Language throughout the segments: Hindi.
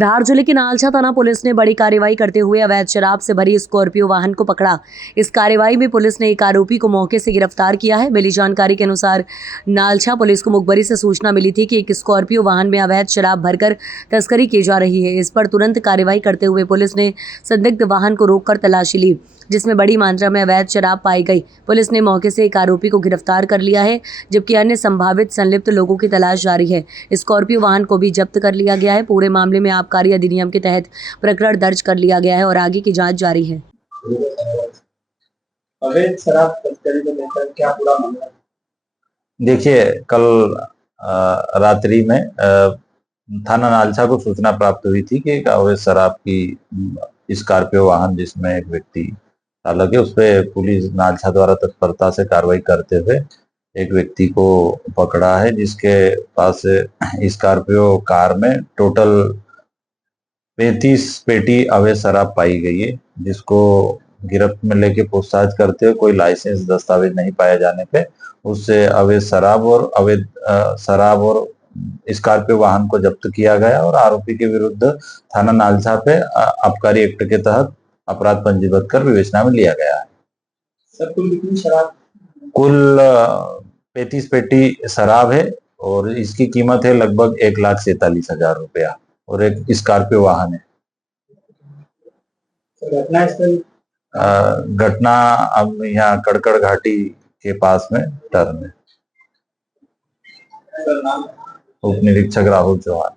धार जिले की नालछा थाना पुलिस ने बड़ी कार्रवाई करते हुए अवैध शराब से भरी स्कॉर्पियो वाहन को पकड़ा। इस कार्रवाई में पुलिस ने एक आरोपी को मौके से गिरफ्तार किया है। मिली जानकारी के अनुसार नालछा पुलिस को मुखबरी से सूचना मिली थी कि एक स्कॉर्पियो वाहन में अवैध शराब भरकर तस्करी की जा रही है। इस पर तुरंत कार्रवाई करते हुए पुलिस ने संदिग्ध वाहन को रोककर तलाशी ली, जिसमें बड़ी मात्रा में अवैध शराब पाई गई। पुलिस ने मौके से एक आरोपी को गिरफ्तार कर लिया है, जबकि अन्य संभावित संलिप्त लोगों की तलाश जारी है। स्कॉर्पियो वाहन को भी जब्त कर लिया गया है। पूरे मामले में आबकारी अधिनियम के तहत प्रकरण दर्ज कर लिया गया है और आगे की जांच जारी है। अवैध शराब तस्करी को लेकर क्या पूरा मामला? देखिए, कल रात्रि में थाना नालछा को सूचना प्राप्त हुई थी कि एक अवैध शराब की स्कॉर्पियो वाहन जिसमें एक व्यक्ति चालक है, उस पर पुलिस नालछा द्वारा तत्परता से कार्रवाई करते हुए एक व्यक्ति को पकड़ा है, जिसके पास स्कॉर्पियो कार में टोटल 35 पेटी अवैध शराब पाई गई है, जिसको गिरफ्त में लेके पूछताछ करते हुए कोई लाइसेंस दस्तावेज नहीं पाए जाने पे उससे अवैध शराब और स्कॉर्पियो वाहन को जब्त किया गया और आरोपी के विरुद्ध थाना नालछा पे आबकारी एक्ट के तहत अपराध पंजीबद्ध कर विवेचना में लिया गया है। सर, कुल कितनी शराब? कुल 35 पेटी शराब है और इसकी कीमत है लगभग 1,47,000 रुपया और एक स्कॉर्पियो वाहन है। घटना अब यहाँ कड़कड़ घाटी के पास में टर्न है। उप निरीक्षक राहुल चौहान।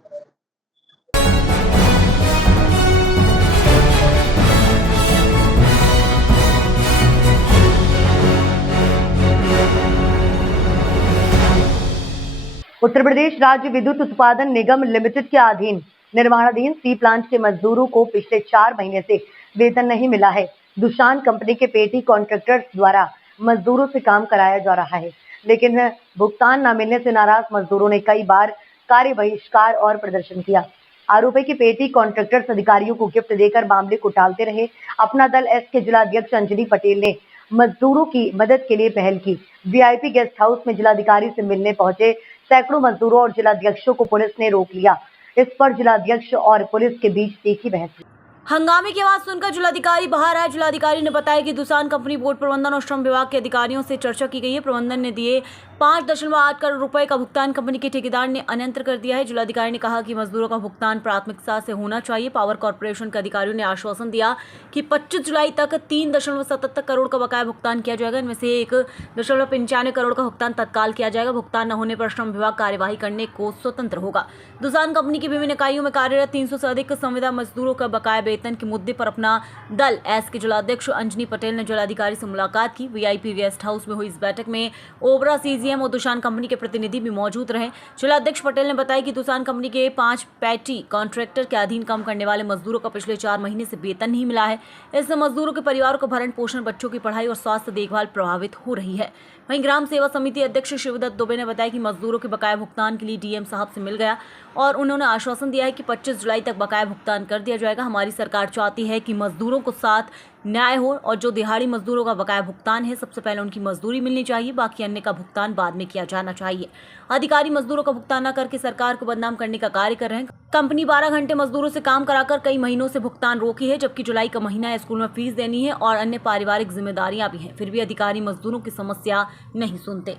उत्तर प्रदेश राज्य विद्युत उत्पादन निगम लिमिटेड के अधीन निर्माणाधीन सी प्लांट के मजदूरों को पिछले 4 महीने से वेतन नहीं मिला है। दुशान कंपनी के पेटी कॉन्ट्रैक्टर्स द्वारा मजदूरों से काम कराया जा रहा है, लेकिन भुगतान न मिलने से नाराज मजदूरों ने कई बार कार्य बहिष्कार और प्रदर्शन किया। आरोप है कि पेटी कॉन्ट्रैक्टर्स अधिकारियों को गिफ्ट देकर मामले को टालते रहे। अपना दल एस के जिला अध्यक्ष अंजलि पटेल ने मजदूरों की मदद के लिए पहल की। वीआईपी गेस्ट हाउस में जिलाधिकारी से मिलने पहुंचे सैकड़ों मजदूरों और जिलाध्यक्षों को पुलिस ने रोक लिया। इस पर जिलाध्यक्ष और पुलिस के बीच तीखी बहस हुई। हंगामे की आवाज सुनकर जिलाधिकारी बाहर आए। जिलाधिकारी ने बताया कि दुसान कंपनी बोर्ड प्रबंधन और श्रम विभाग के अधिकारियों से चर्चा की गई है। प्रबंधन ने दिए 5.8 करोड़ रुपए का भुगतान कंपनी के ठेकेदार ने अनंतर कर दिया है। जिलाधिकारी ने कहा कि मजदूरों का भुगतान प्राथमिकता से होना चाहिए। पावर कॉर्पोरेशन के अधिकारियों ने आश्वासन दिया कि 25 जुलाई तक 3.77 करोड़ का बकाया भुगतान किया जाएगा। इनमें से 1.95 करोड़ का भुगतान तत्काल किया जाएगा। भुगतान न होने पर श्रम विभाग कार्यवाही करने को स्वतंत्र होगा। दुसान कंपनी की विभिन्न इकाइयों में कार्यरत 300 से अधिक संविदा मजदूरों का बकाया वेतन के मुद्दे पर अपना दल एस के जिलाध्यक्ष अंजलि पटेल ने जिलाधिकारी से मुलाकात की। वीआईपी गेस्ट हाउस में हुई इस बैठक में ओबरा सीजीएम और दुसान कंपनी के प्रतिनिधि भी मौजूद रहे। जिलाध्यक्ष पटेल ने बताया कि दुसान कंपनी के 5 पेटी कॉन्ट्रैक्टर के अधीन काम करने वाले मजदूरों का पिछले 4 महीने से वेतन नहीं मिला है। इससे मजदूरों के परिवारों का भरण पोषण, बच्चों की पढ़ाई और स्वास्थ्य देखभाल प्रभावित हो रही है। वहीं ग्राम सेवा समिति अध्यक्ष शिवदत्त दुबे ने बताया कि मजदूरों के बकाया भुगतान के लिए डीएम साहब से मिल गया और उन्होंने आश्वासन दिया है कि 25 जुलाई तक बकाया भुगतान कर दिया जाएगा। हमारी सरकार चाहती है कि मजदूरों को साथ न्याय हो और जो दिहाड़ी मजदूरों का बकाया भुगतान है, सबसे पहले उनकी मजदूरी मिलनी चाहिए, बाकी अन्य का भुगतान बाद में किया जाना चाहिए। अधिकारी मजदूरों का भुगतान न करके सरकार को बदनाम करने का कार्य कर रहे हैं। कंपनी 12 घंटे मजदूरों से काम कराकर कई महीनों से भुगतान रोकी है, जबकि जुलाई का महीना स्कूल में फीस देनी है और अन्य पारिवारिक जिम्मेदारियां भी हैं। फिर भी अधिकारी मजदूरों की समस्या नहीं सुनते।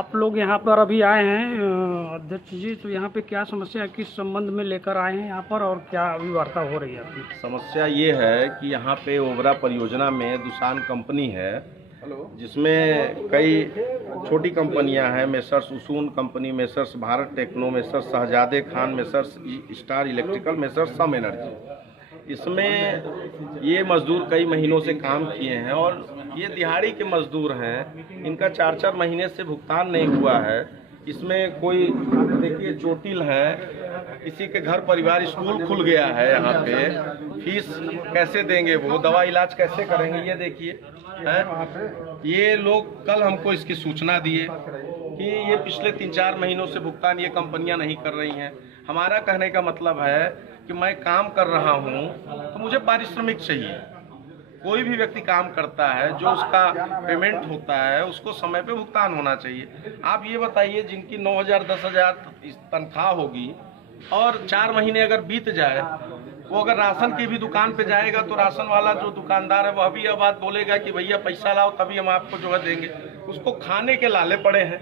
आप लोग यहाँ पर अभी आए हैं अध्यक्ष जी, तो यहाँ पे क्या समस्या है, किस संबंध में लेकर आए हैं यहाँ पर और क्या अभी वार्ता हो रही है आपकी? समस्या ये है कि यहाँ पे ओबरा परियोजना में दुसान कंपनी है, जिसमें कई छोटी कंपनियां हैं, मेसर्स उसून company, messrs Bharat techno, messrs Shahzade Khan, messrs star electrical, messrs sam energy. इसमें ये मजदूर कई महीनों से काम किए हैं और ये दिहाड़ी के मजदूर हैं। इनका 4-4 महीने से भुगतान नहीं हुआ है। इसमें कोई देखिए चोटिल हैं, किसी के घर परिवार स्कूल खुल गया है, यहाँ पे फीस कैसे देंगे, वो दवा इलाज कैसे करेंगे, ये देखिए है। ये लोग कल हमको इसकी सूचना दिए कि ये पिछले 3-4 महीनों से भुगतान ये कंपनियां नहीं कर रही हैं। हमारा कहने का मतलब है कि मैं काम कर रहा हूं तो मुझे पारिश्रमिक चाहिए। कोई भी व्यक्ति काम करता है, जो उसका पेमेंट होता है उसको समय पे भुगतान होना चाहिए। आप ये बताइए, जिनकी 9,000 10,000 तनख्वाह होगी, और 4 महीने अगर बीत जाए, वो अगर राशन की भी दुकान पे जाएगा तो राशन वाला जो दुकानदार है वह भी यह बात बोलेगा कि भैया पैसा लाओ तभी हम आपको जो है देंगे। उसको खाने के लाले पड़े हैं।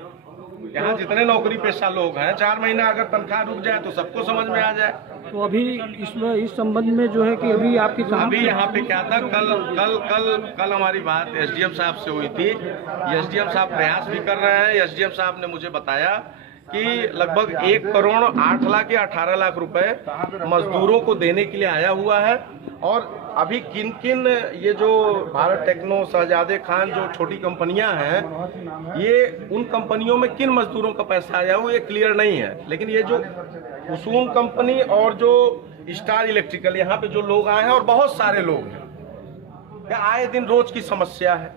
यहाँ जितने नौकरी पेशा लोग हैं, 4 महीना अगर तनख्वाह रुक जाए तो सबको समझ में आ जाए। तो अभी इसमें इस संबंध में जो है कि अभी आपकी अभी यहाँ पे क्या था, कल हमारी बात एसडीएम साहब से हुई थी। एसडीएम साहब प्रयास भी कर रहे हैं। एसडीएम साहब ने मुझे बताया कि लगभग 1,08,18,00,000 रुपए मजदूरों को देने के लिए आया हुआ है। और अभी किन किन ये जो भारत टेक्नो, शहजादे खान जो छोटी कंपनियां हैं, ये उन कंपनियों में किन मजदूरों का पैसा आया वो ये क्लियर नहीं है। लेकिन ये जो उसून कंपनी और जो स्टार इलेक्ट्रिकल, यहाँ पे जो लोग आए हैं और बहुत सारे लोग हैं, ये आए दिन रोज की समस्या है।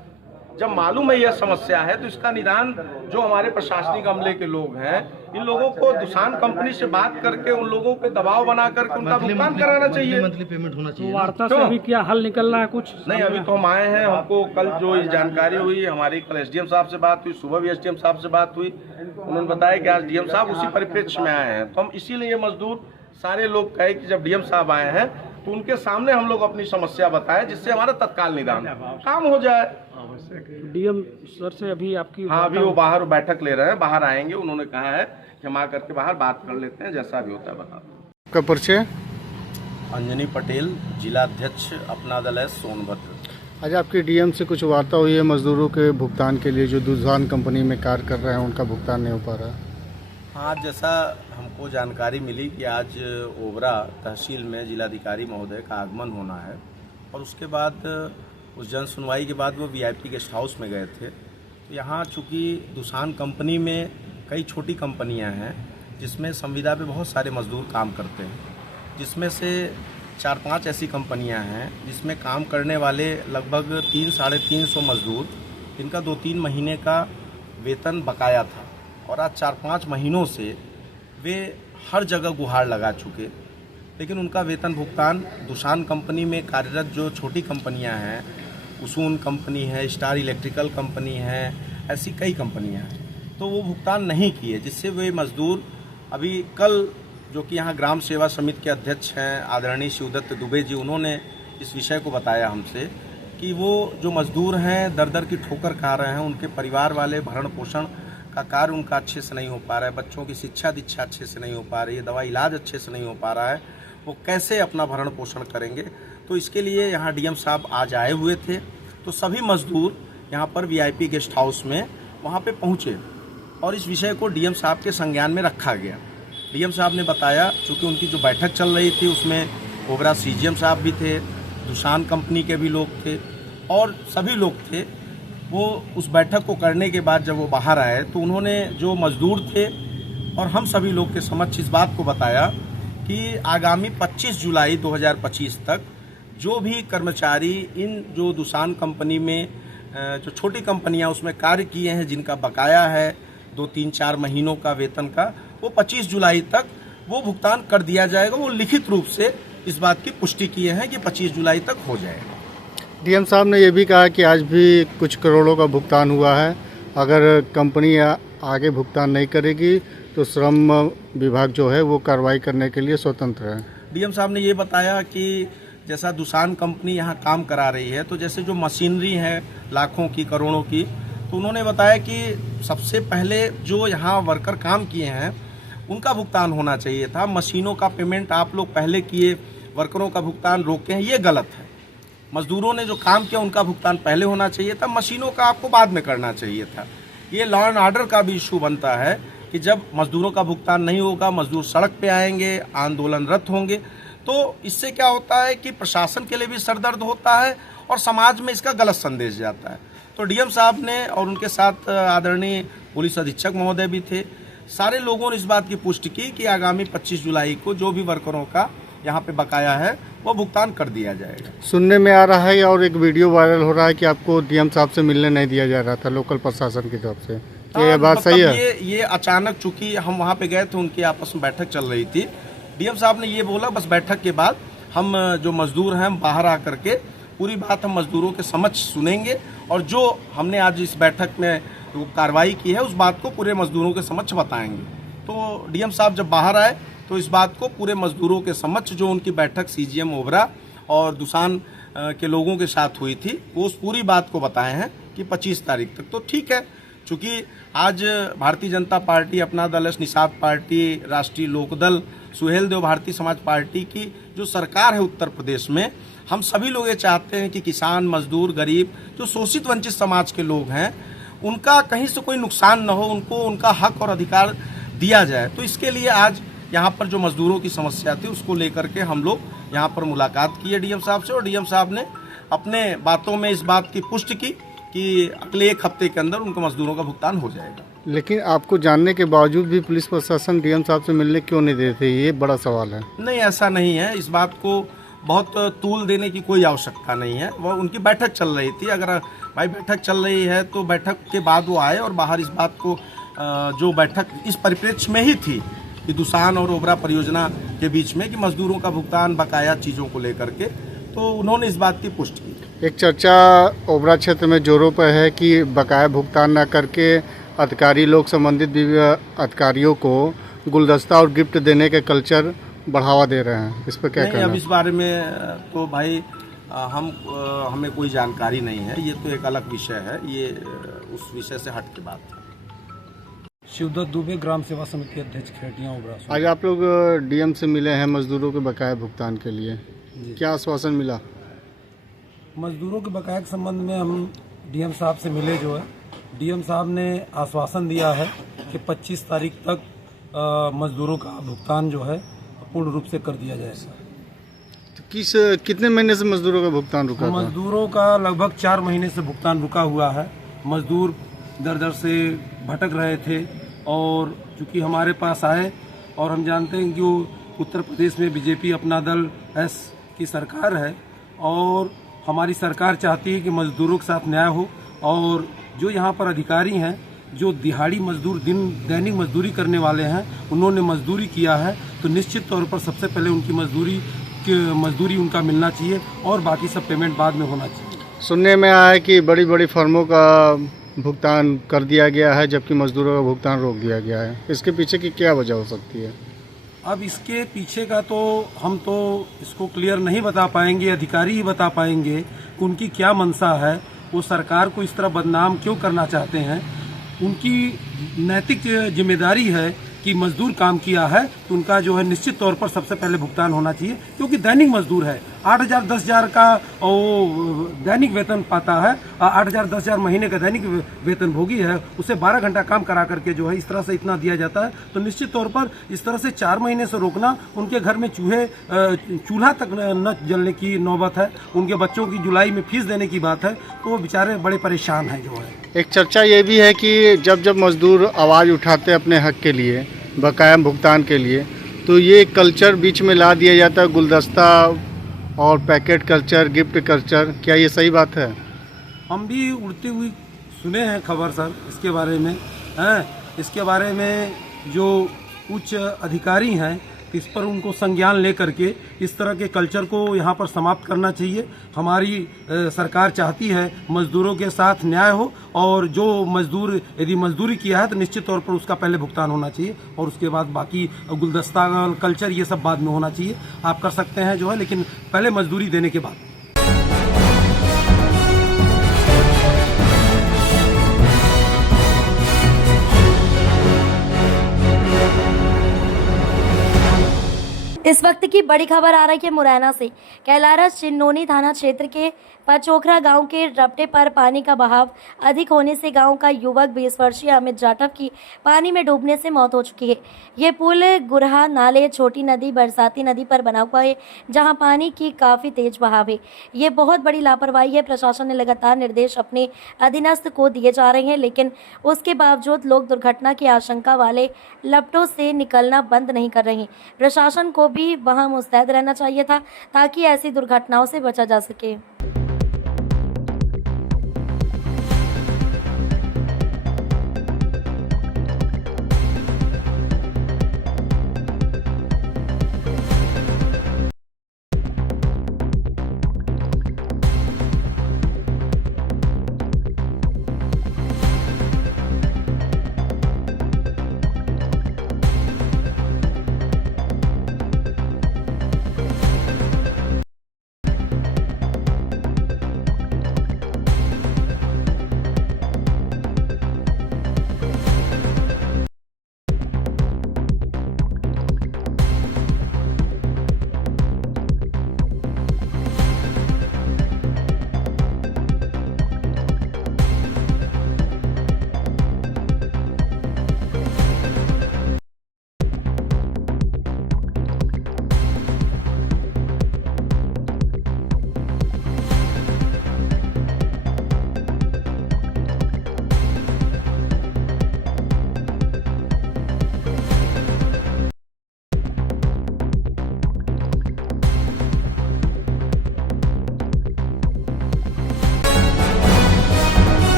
जब मालूम है यह समस्या है तो इसका निदान जो हमारे प्रशासनिक अमले के लोग हैं, इन लोगों को दुसान कंपनी से बात करके उन लोगों पे दबाव बना करके उनका भुगतान कराना चाहिए। मंथली पेमेंट होना चाहिए। वार्ता से अभी क्या हल निकलना है कुछ? नहीं, अभी तो हम आए हैं। हमको कल जो जानकारी हुई, हमारी कल एसडीएम साहब से बात हुई, सुबह भी एसडीएम साहब से बात हुई। उन्होंने बताया कि आज डीएम साहब उसी परिप्रेक्ष्य में आए हैं। तो हम इसीलिए ये मजदूर सारे लोग कहे कि जब डीएम साहब आए हैं तो उनके सामने हम लोग अपनी समस्या बताएं, जिससे हमारा तत्काल निदान काम हो जाए। डीएम सर से अभी आपकी? हाँ, अभी वो बाहर बैठक ले रहे हैं, बाहर आएंगे। उन्होंने कहा है कि हम आकर के बाहर बात कर लेते हैं, जैसा भी होता है बता दें। आपका परिचय? अंजनी पटेल, जिला अध्यक्ष अपना दल है सोनभद्र। आज आपकी डीएम से कुछ वार्ता हुई है मजदूरों के भुगतान के लिए, जो दुसान कंपनी में कार्य कर रहे हैं उनका भुगतान नहीं हो पा रहा है। हाँ, जैसा हमको जानकारी मिली कि आज ओबरा तहसील में जिलाधिकारी महोदय का आगमन होना है और उसके बाद उस जन सुनवाई के बाद वो वीआईपी गेस्ट हाउस में गए थे। तो यहाँ चूँकि दुसान कंपनी में कई छोटी कंपनियाँ हैं जिसमें संविदा पे बहुत सारे मजदूर काम करते हैं, जिसमें से 4-5 ऐसी कंपनियाँ हैं जिसमें काम करने वाले लगभग 300-350 मजदूर, जिनका 2-3 महीने का वेतन बकाया था और आज 4-5 महीनों से वे हर जगह गुहार लगा चुके, लेकिन उनका वेतन भुगतान दुसान कंपनी में कार्यरत जो छोटी कंपनियां हैं, उसून कंपनी है, स्टार इलेक्ट्रिकल कंपनी है, ऐसी कई कंपनियां हैं, तो वो भुगतान नहीं किए, जिससे वे मजदूर अभी कल जो कि यहाँ ग्राम सेवा समिति के अध्यक्ष हैं आदरणीय शिवदत्त दुबे जी, उन्होंने इस विषय को बताया हमसे कि वो जो मजदूर हैं दर दर की ठोकर खा रहे हैं, उनके परिवार वाले भरण पोषण का कार्य उनका अच्छे से नहीं हो पा रहा है, बच्चों की शिक्षा दीक्षा अच्छे से नहीं हो पा रही है, दवा इलाज अच्छे से नहीं हो पा रहा है, वो कैसे अपना भरण पोषण करेंगे। तो इसके लिए यहाँ डीएम साहब आज आए हुए थे। तो सभी मजदूर यहाँ पर वीआईपी गेस्ट हाउस में वहाँ पे पहुँचे और इस विषय को डीएम साहब के संज्ञान में रखा गया। डीएम साहब ने बताया, चूँकि उनकी जो बैठक चल रही थी उसमें ओबरा सीजीएम साहब भी थे, दुसान कंपनी के भी लोग थे और सभी लोग थे। वो उस बैठक को करने के बाद जब वो बाहर आए तो उन्होंने जो मजदूर थे और हम सभी लोग के समक्ष इस बात को बताया कि आगामी 25 जुलाई 2025 तक जो भी कर्मचारी इन जो दुसान कंपनी में जो छोटी कंपनियां उसमें कार्य किए हैं, जिनका बकाया है 2-3-4 महीनों का वेतन का, वो 25 जुलाई तक वो भुगतान कर दिया जाएगा। वो लिखित रूप से इस बात की पुष्टि किए हैं कि 25 जुलाई तक हो जाएगा। डीएम साहब ने यह भी कहा कि आज भी कुछ करोड़ों का भुगतान हुआ है, अगर कंपनी आगे भुगतान नहीं करेगी तो श्रम विभाग जो है वो कार्रवाई करने के लिए स्वतंत्र है। डीएम साहब ने ये बताया कि जैसा दुसान कंपनी यहाँ काम करा रही है, तो जैसे जो मशीनरी है लाखों की करोड़ों की, तो उन्होंने बताया कि सबसे पहले जो यहाँ वर्कर काम किए हैं उनका भुगतान होना चाहिए था। मशीनों का पेमेंट आप लोग पहले किए, वर्करों का भुगतान रोके हैं, ये गलत है। मजदूरों ने जो काम किया उनका भुगतान पहले होना चाहिए था, मशीनों का आपको बाद में करना चाहिए था। ये लॉ एंड ऑर्डर का भी इशू बनता है कि जब मजदूरों का भुगतान नहीं होगा, मजदूर सड़क पे आएंगे, आंदोलनरत होंगे, तो इससे क्या होता है कि प्रशासन के लिए भी सरदर्द होता है और समाज में इसका गलत संदेश जाता है। तो डीएम साहब ने और उनके साथ आदरणीय पुलिस अधीक्षक महोदय भी थे, सारे लोगों ने इस बात की पुष्टि की कि आगामी 25 जुलाई को जो भी वर्करों का यहाँ पे बकाया है वो भुगतान कर दिया जाएगा। सुनने में आ रहा है और एक वीडियो वायरल हो रहा है कि आपको डीएम साहब से मिलने नहीं दिया जा रहा था लोकल प्रशासन की तरफ से, ये बात सही है? ये अचानक, चूंकि हम वहाँ पे गए थे, उनकी आपस में बैठक चल रही थी, डीएम साहब ने ये बोला बस बैठक के बाद हम जो मजदूर हैं बाहर आकर के पूरी बात हम मजदूरों के समक्ष सुनेंगे और जो हमने आज इस बैठक में कार्रवाई की है उस बात को पूरे मजदूरों के समक्ष बताएंगे। तो डीएम साहब जब बाहर आए तो इस बात को पूरे मजदूरों के समक्ष जो उनकी बैठक सीजीएम ओबरा और दुसान के लोगों के साथ हुई थी, वो उस पूरी बात को बताए हैं कि 25 तारीख तक। तो ठीक है, चूँकि आज भारतीय जनता पार्टी, अपना दल, निषाद पार्टी, राष्ट्रीय लोकदल, सुहेल देव भारतीय समाज पार्टी की जो सरकार है उत्तर प्रदेश में, हम सभी लोग ये चाहते हैं कि किसान, मजदूर, गरीब, जो शोषित वंचित समाज के लोग हैं, उनका कहीं से कोई नुकसान न हो, उनको उनका हक और अधिकार दिया जाए। तो इसके लिए आज यहाँ पर जो मजदूरों की समस्या थी उसको लेकर के हम लोग यहाँ पर मुलाकात की है डीएम साहब से, और डीएम साहब ने अपने बातों में इस बात की पुष्टि की कि अगले 1 हफ्ते के अंदर उनको मजदूरों का भुगतान हो जाएगा। लेकिन आपको जानने के बावजूद भी पुलिस प्रशासन डीएम साहब से मिलने क्यों नहीं देते, ये बड़ा सवाल है। नहीं, ऐसा नहीं है। इस बात को बहुत तूल देने की कोई आवश्यकता नहीं है। वह उनकी बैठक चल रही थी। अगर भाई बैठक चल रही है तो बैठक के बाद वो आए और बाहर इस बात को, जो बैठक इस परिप्रेक्ष्य में ही थी कि दुसान और ओबरा परियोजना के बीच में कि मजदूरों का भुगतान, बकाया चीज़ों को लेकर के, तो उन्होंने इस बात की पुष्टि की। एक चर्चा ओबरा क्षेत्र में जोरों पर है कि बकाया भुगतान न करके अधिकारी लोग संबंधित अधिकारियों को गुलदस्ता और गिफ्ट देने के कल्चर बढ़ावा दे रहे हैं, इस पर क्या कहना है? अब इस बारे में तो भाई हमें कोई जानकारी नहीं है। ये तो एक अलग विषय है, ये उस विषय से हट के बात है। शिवदत्त दुबे, ग्राम सेवा समिति अध्यक्ष, खेटिया, ओबरा। आज आप लोग डीएम से मिले हैं मजदूरों के बकाया भुगतान के लिए, क्या आश्वासन मिला? मजदूरों के बकाया के संबंध में हम डीएम साहब से मिले। जो है डीएम साहब ने आश्वासन दिया है कि 25 तारीख तक मजदूरों का भुगतान जो है पूर्ण रूप से कर दिया जाएगा। तो कितने महीने से मजदूरों का भुगतान रुका था? मजदूरों का लगभग 4 महीने से भुगतान रुका हुआ है। मजदूर दर दर से भटक रहे थे और चूँकि हमारे पास आए, और हम जानते हैं कि उत्तर प्रदेश में बीजेपी अपना दल एस की सरकार है और हमारी सरकार चाहती है कि मजदूरों के साथ न्याय हो, और जो यहाँ पर अधिकारी हैं, जो दिहाड़ी मजदूर, दैनिक मजदूरी करने वाले हैं, उन्होंने मजदूरी किया है, तो निश्चित तौर पर सबसे पहले उनकी मजदूरी उनका मिलना चाहिए और बाकी सब पेमेंट बाद में होना चाहिए। सुनने में आया है कि बड़ी बड़ी फर्मों का भुगतान कर दिया गया है जबकि मजदूरों का भुगतान रोक दिया गया है, इसके पीछे की क्या वजह हो सकती है? अब इसके पीछे का तो हम तो इसको क्लियर नहीं बता पाएंगे, अधिकारी ही बता पाएंगे कि उनकी क्या मंशा है, वो सरकार को इस तरह बदनाम क्यों करना चाहते हैं। उनकी नैतिक जिम्मेदारी है कि मजदूर काम किया है तो उनका जो है निश्चित तौर पर सबसे पहले भुगतान होना चाहिए, क्योंकि दैनिक मजदूर है। 8,000 10,000 का वो दैनिक वेतन पाता है, 8,000 10,000 महीने का दैनिक वेतन भोगी है, उसे 12 घंटा काम करा करके जो है इस तरह से इतना दिया जाता है। तो निश्चित तौर पर इस तरह से 4 महीने से रोकना, उनके घर में चूल्हा तक न जलने की नौबत है, उनके बच्चों की जुलाई में फीस देने की बात है, तो वो बेचारे बड़े परेशान हैं। जो है एक चर्चा ये भी है कि जब मजदूर आवाज़ उठाते हैं अपने हक के लिए, बकाया भुगतान के लिए, तो ये कल्चर बीच में ला दिया जाता है, गुलदस्ता और पैकेट कल्चर, गिफ्ट कल्चर, क्या ये सही बात है? हम भी उड़ती हुई सुने हैं खबर सर इसके बारे में हैं। इसके बारे में जो उच्च अधिकारी हैं, इस पर उनको संज्ञान लेकर के इस तरह के कल्चर को यहाँ पर समाप्त करना चाहिए। हमारी सरकार चाहती है मजदूरों के साथ न्याय हो, और जो मजदूर यदि मजदूरी किया है तो निश्चित तौर पर उसका पहले भुगतान होना चाहिए, और उसके बाद बाकी गुलदस्ता कल्चर ये सब बाद में होना चाहिए। आप कर सकते हैं जो है, लेकिन पहले मजदूरी देने के बाद। इस वक्त की बड़ी खबर आ रही है मुरैना से। कैलारस चिन्नोनी थाना क्षेत्र के पचोखरा गांव के रपटे पर पानी का बहाव अधिक होने से गांव का युवक 20 वर्षीय अमित जाटव की पानी में डूबने से मौत हो चुकी है। ये पुल गुरहा नाले छोटी नदी बरसाती नदी पर बना हुआ है, जहां पानी की काफ़ी तेज बहाव है। ये बहुत बड़ी लापरवाही है। प्रशासन ने लगातार निर्देश अपने अधीनस्थ को दिए जा रहे हैं, लेकिन उसके बावजूद लोग दुर्घटना की आशंका वाले लपटों से निकलना बंद नहीं कर रहे हैं। प्रशासन को भी वहां मुस्तैद रहना चाहिए था ताकि ऐसी दुर्घटनाओं से बचा जा सके।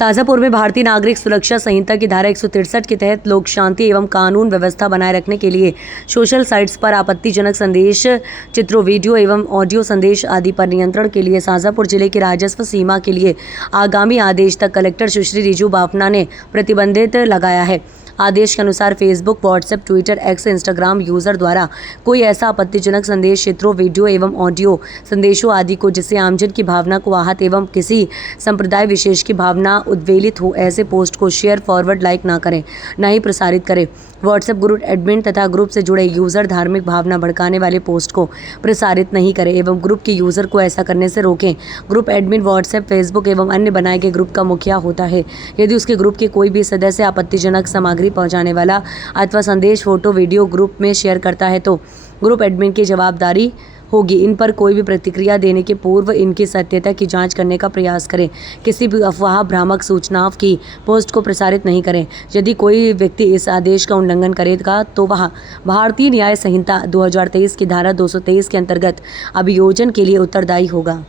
शाजापुर में भारतीय नागरिक सुरक्षा संहिता की धारा 163 के तहत लोक शांति एवं कानून व्यवस्था बनाए रखने के लिए सोशल साइट्स पर आपत्तिजनक संदेश, चित्रों, वीडियो एवं ऑडियो संदेश आदि पर नियंत्रण के लिए शाजापुर जिले की राजस्व सीमा के लिए आगामी आदेश तक कलेक्टर सुश्री रिजू बाफना ने प्रतिबंधित लगाया है। आदेश के अनुसार Facebook, WhatsApp, Twitter, x, Instagram user द्वारा कोई ऐसा आपत्तिजनक संदेश, चित्रों, वीडियो एवं ऑडियो संदेशों आदि को जिससे आमजन की भावना को आहत एवं किसी संप्रदाय विशेष की भावना उद्वेलित हो, ऐसे पोस्ट को शेयर, फॉरवर्ड, लाइक ना करें, न ही प्रसारित करें। व्हाट्सएप ग्रुप एडमिन तथा ग्रुप से जुड़े यूजर धार्मिक भावना भड़काने वाले पोस्ट को प्रसारित नहीं करें एवं ग्रुप के यूजर को ऐसा करने से रोकें। ग्रुप एडमिन व्हाट्सएप, फेसबुक एवं अन्य बनाए गए ग्रुप का मुखिया होता है। यदि उसके ग्रुप के कोई भी सदस्य आपत्तिजनक सामग्री पहुंचाने वाला अथवा संदेश, फोटो, वीडियो ग्रुप में शेयर करता है तो ग्रुप एडमिन की जवाबदारी होगी। इन पर कोई भी प्रतिक्रिया देने के पूर्व इनकी सत्यता की जांच करने का प्रयास करें। किसी भी अफवाह, भ्रामक सूचनाओं की पोस्ट को प्रसारित नहीं करें। यदि कोई व्यक्ति इस आदेश का उल्लंघन करेगा तो वह भारतीय न्याय संहिता 2023 की धारा 223 के अंतर्गत अभियोजन के लिए उत्तरदायी होगा।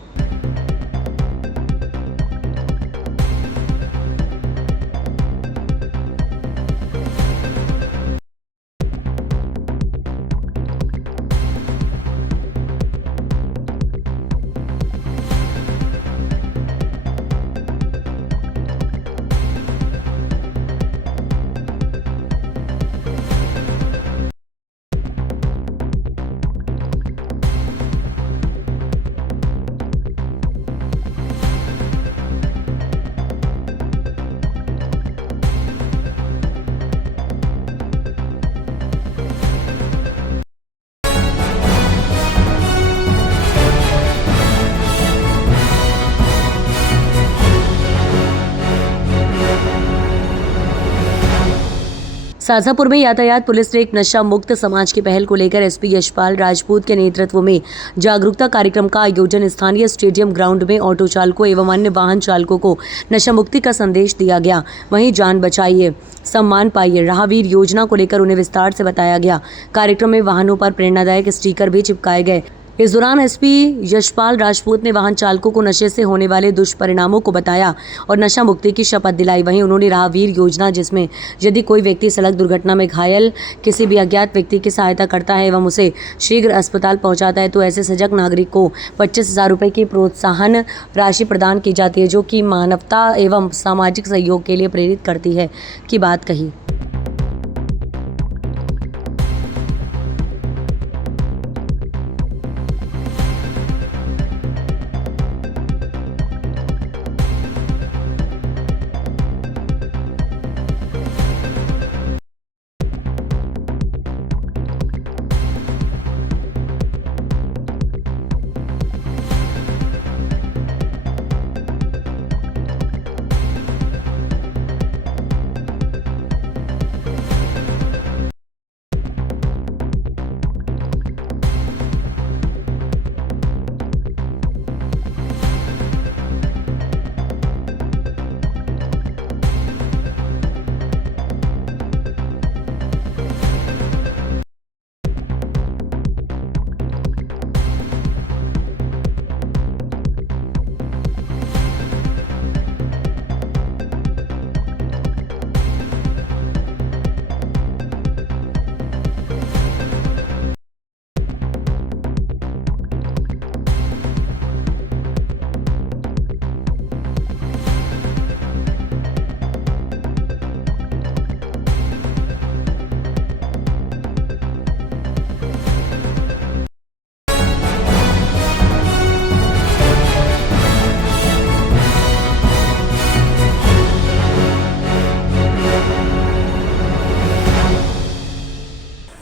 शाजापुर में यातायात पुलिस ने एक नशा मुक्त समाज की पहल को लेकर एसपी यशपाल राजपूत के नेतृत्व में जागरूकता कार्यक्रम का आयोजन स्थानीय स्टेडियम ग्राउंड में ऑटो चालकों एवं अन्य वाहन चालकों को नशा मुक्ति का संदेश दिया गया। वहीं जान बचाइए, सम्मान पाइए, राहवीर योजना को लेकर उन्हें विस्तार से बताया गया। कार्यक्रम में वाहनों पर प्रेरणादायक स्टिकर भी चिपकाए गए। इस दौरान एसपी यशपाल राजपूत ने वाहन चालकों को नशे से होने वाले दुष्परिणामों को बताया और नशा मुक्ति की शपथ दिलाई। वहीं उन्होंने राहवीर योजना, जिसमें यदि कोई व्यक्ति सड़क दुर्घटना में घायल किसी भी अज्ञात व्यक्ति की सहायता करता है एवं उसे शीघ्र अस्पताल पहुंचाता है तो ऐसे सजग नागरिक को 25,000 रुपये की प्रोत्साहन राशि प्रदान की जाती है, जो कि मानवता एवं सामाजिक सहयोग के लिए प्रेरित करती है की बात कही।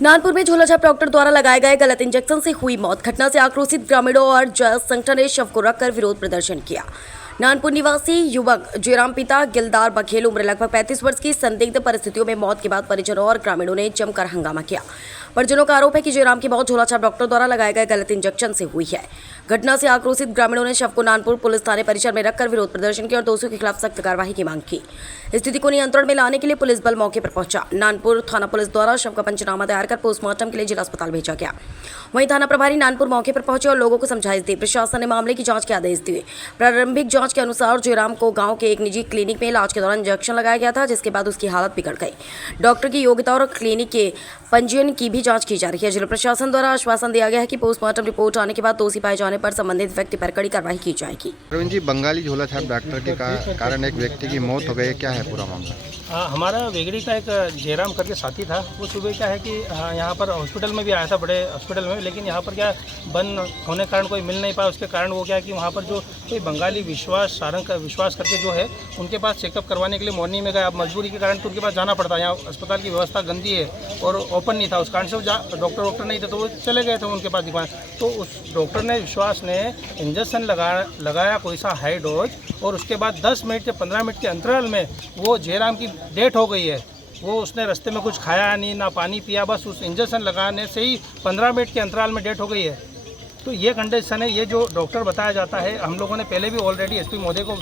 नानपुर में झोलाछाप डॉक्टर द्वारा लगाए गए गलत इंजेक्शन से हुई मौत। घटना से आक्रोशित ग्रामीणों और जय संगठन ने शव को रखकर विरोध प्रदर्शन किया। नानपुर निवासी युवक जयराम पिता गिलदार बघेल उम्र लगभग 35 वर्ष की संदिग्ध परिस्थितियों में मौत के बाद परिजनों और ग्रामीणों ने जमकर हंगामा किया। परिजनों का आरोप है कि जयराम की मौत झोलाछाप डॉक्टर द्वारा लगाए गए गलत इंजेक्शन से हुई है। घटना से आक्रोशित ग्रामीणों ने शव को नानपुर पुलिस थाने परिसर में रखकर विरोध प्रदर्शन किया और दोषियों के खिलाफ सख्त कार्रवाई की मांग की। स्थिति को नियंत्रण में लाने के लिए पुलिस बल मौके पर पहुंचा। नानपुर थाना पुलिस द्वारा शव का पंचनामा तैयार कर पोस्टमार्टम के लिए जिला अस्पताल भेजा गया। वहीं थाना प्रभारी नानपुर मौके पर पहुंचे और लोगों को समझाइश दी। प्रशासन ने मामले की जांच के आदेश दिए। प्रारंभिक जांच जांच के अनुसार जयराम को गांव के एक निजी क्लिनिक में इलाज के दौरान इंजेक्शन लगाया गया था, जिसके बाद उसकी हालत बिगड़ गई। डॉक्टर की योग्यता और क्लिनिक के पंजीयन की भी जांच की जा रही है। जिला प्रशासन द्वारा आश्वासन दिया गया है कि पोस्टमार्टम रिपोर्ट आने के बाद दोषी पाए जाने पर संबंधित व्यक्ति पर कड़ी कार्रवाई की जाएगी। प्रवीण जी, बंगाली झोला छाप डॉक्टर के कारण एक व्यक्ति की मौत हो गई, क्या है पूरा मामला? हमारा वेगड़ी का एक जयराम करके साथी था। वो सुबह क्या है कि यहाँ पर हॉस्पिटल में भी आया था, बड़े हॉस्पिटल में, लेकिन यहाँ पर क्या बंद होने के कारण कोई मिल नहीं पाया। उसके कारण वो क्या है कि वहाँ पर जो कोई बंगाली सारंग का विश्वास करके जो है उनके पास चेकअप करवाने के लिए मॉर्निंग में गया। अब मजबूरी के कारण तो उनके पास जाना पड़ता है। यहाँ अस्पताल की व्यवस्था गंदी है और ओपन नहीं था, उस कारण से डॉक्टर नहीं थे, तो वो चले गए थे उनके पास दिखाने। तो उस डॉक्टर ने विश्वास ने इंजेक्शन लगाया कोई सा हाई डोज, और उसके बाद 10 मिनट से 15 मिनट के अंतराल में वो जयराम की डेथ हो गई है। वो उसने रास्ते में कुछ खाया नहीं, ना पानी पिया, बस उस इंजेक्शन लगाने से ही 15 मिनट के अंतराल में डेथ हो गई है। तो ये कंडीशन है। ये जो डॉक्टर बताया जाता है, हम लोगों ने पहले भी ऑलरेडी एसपी महोदय को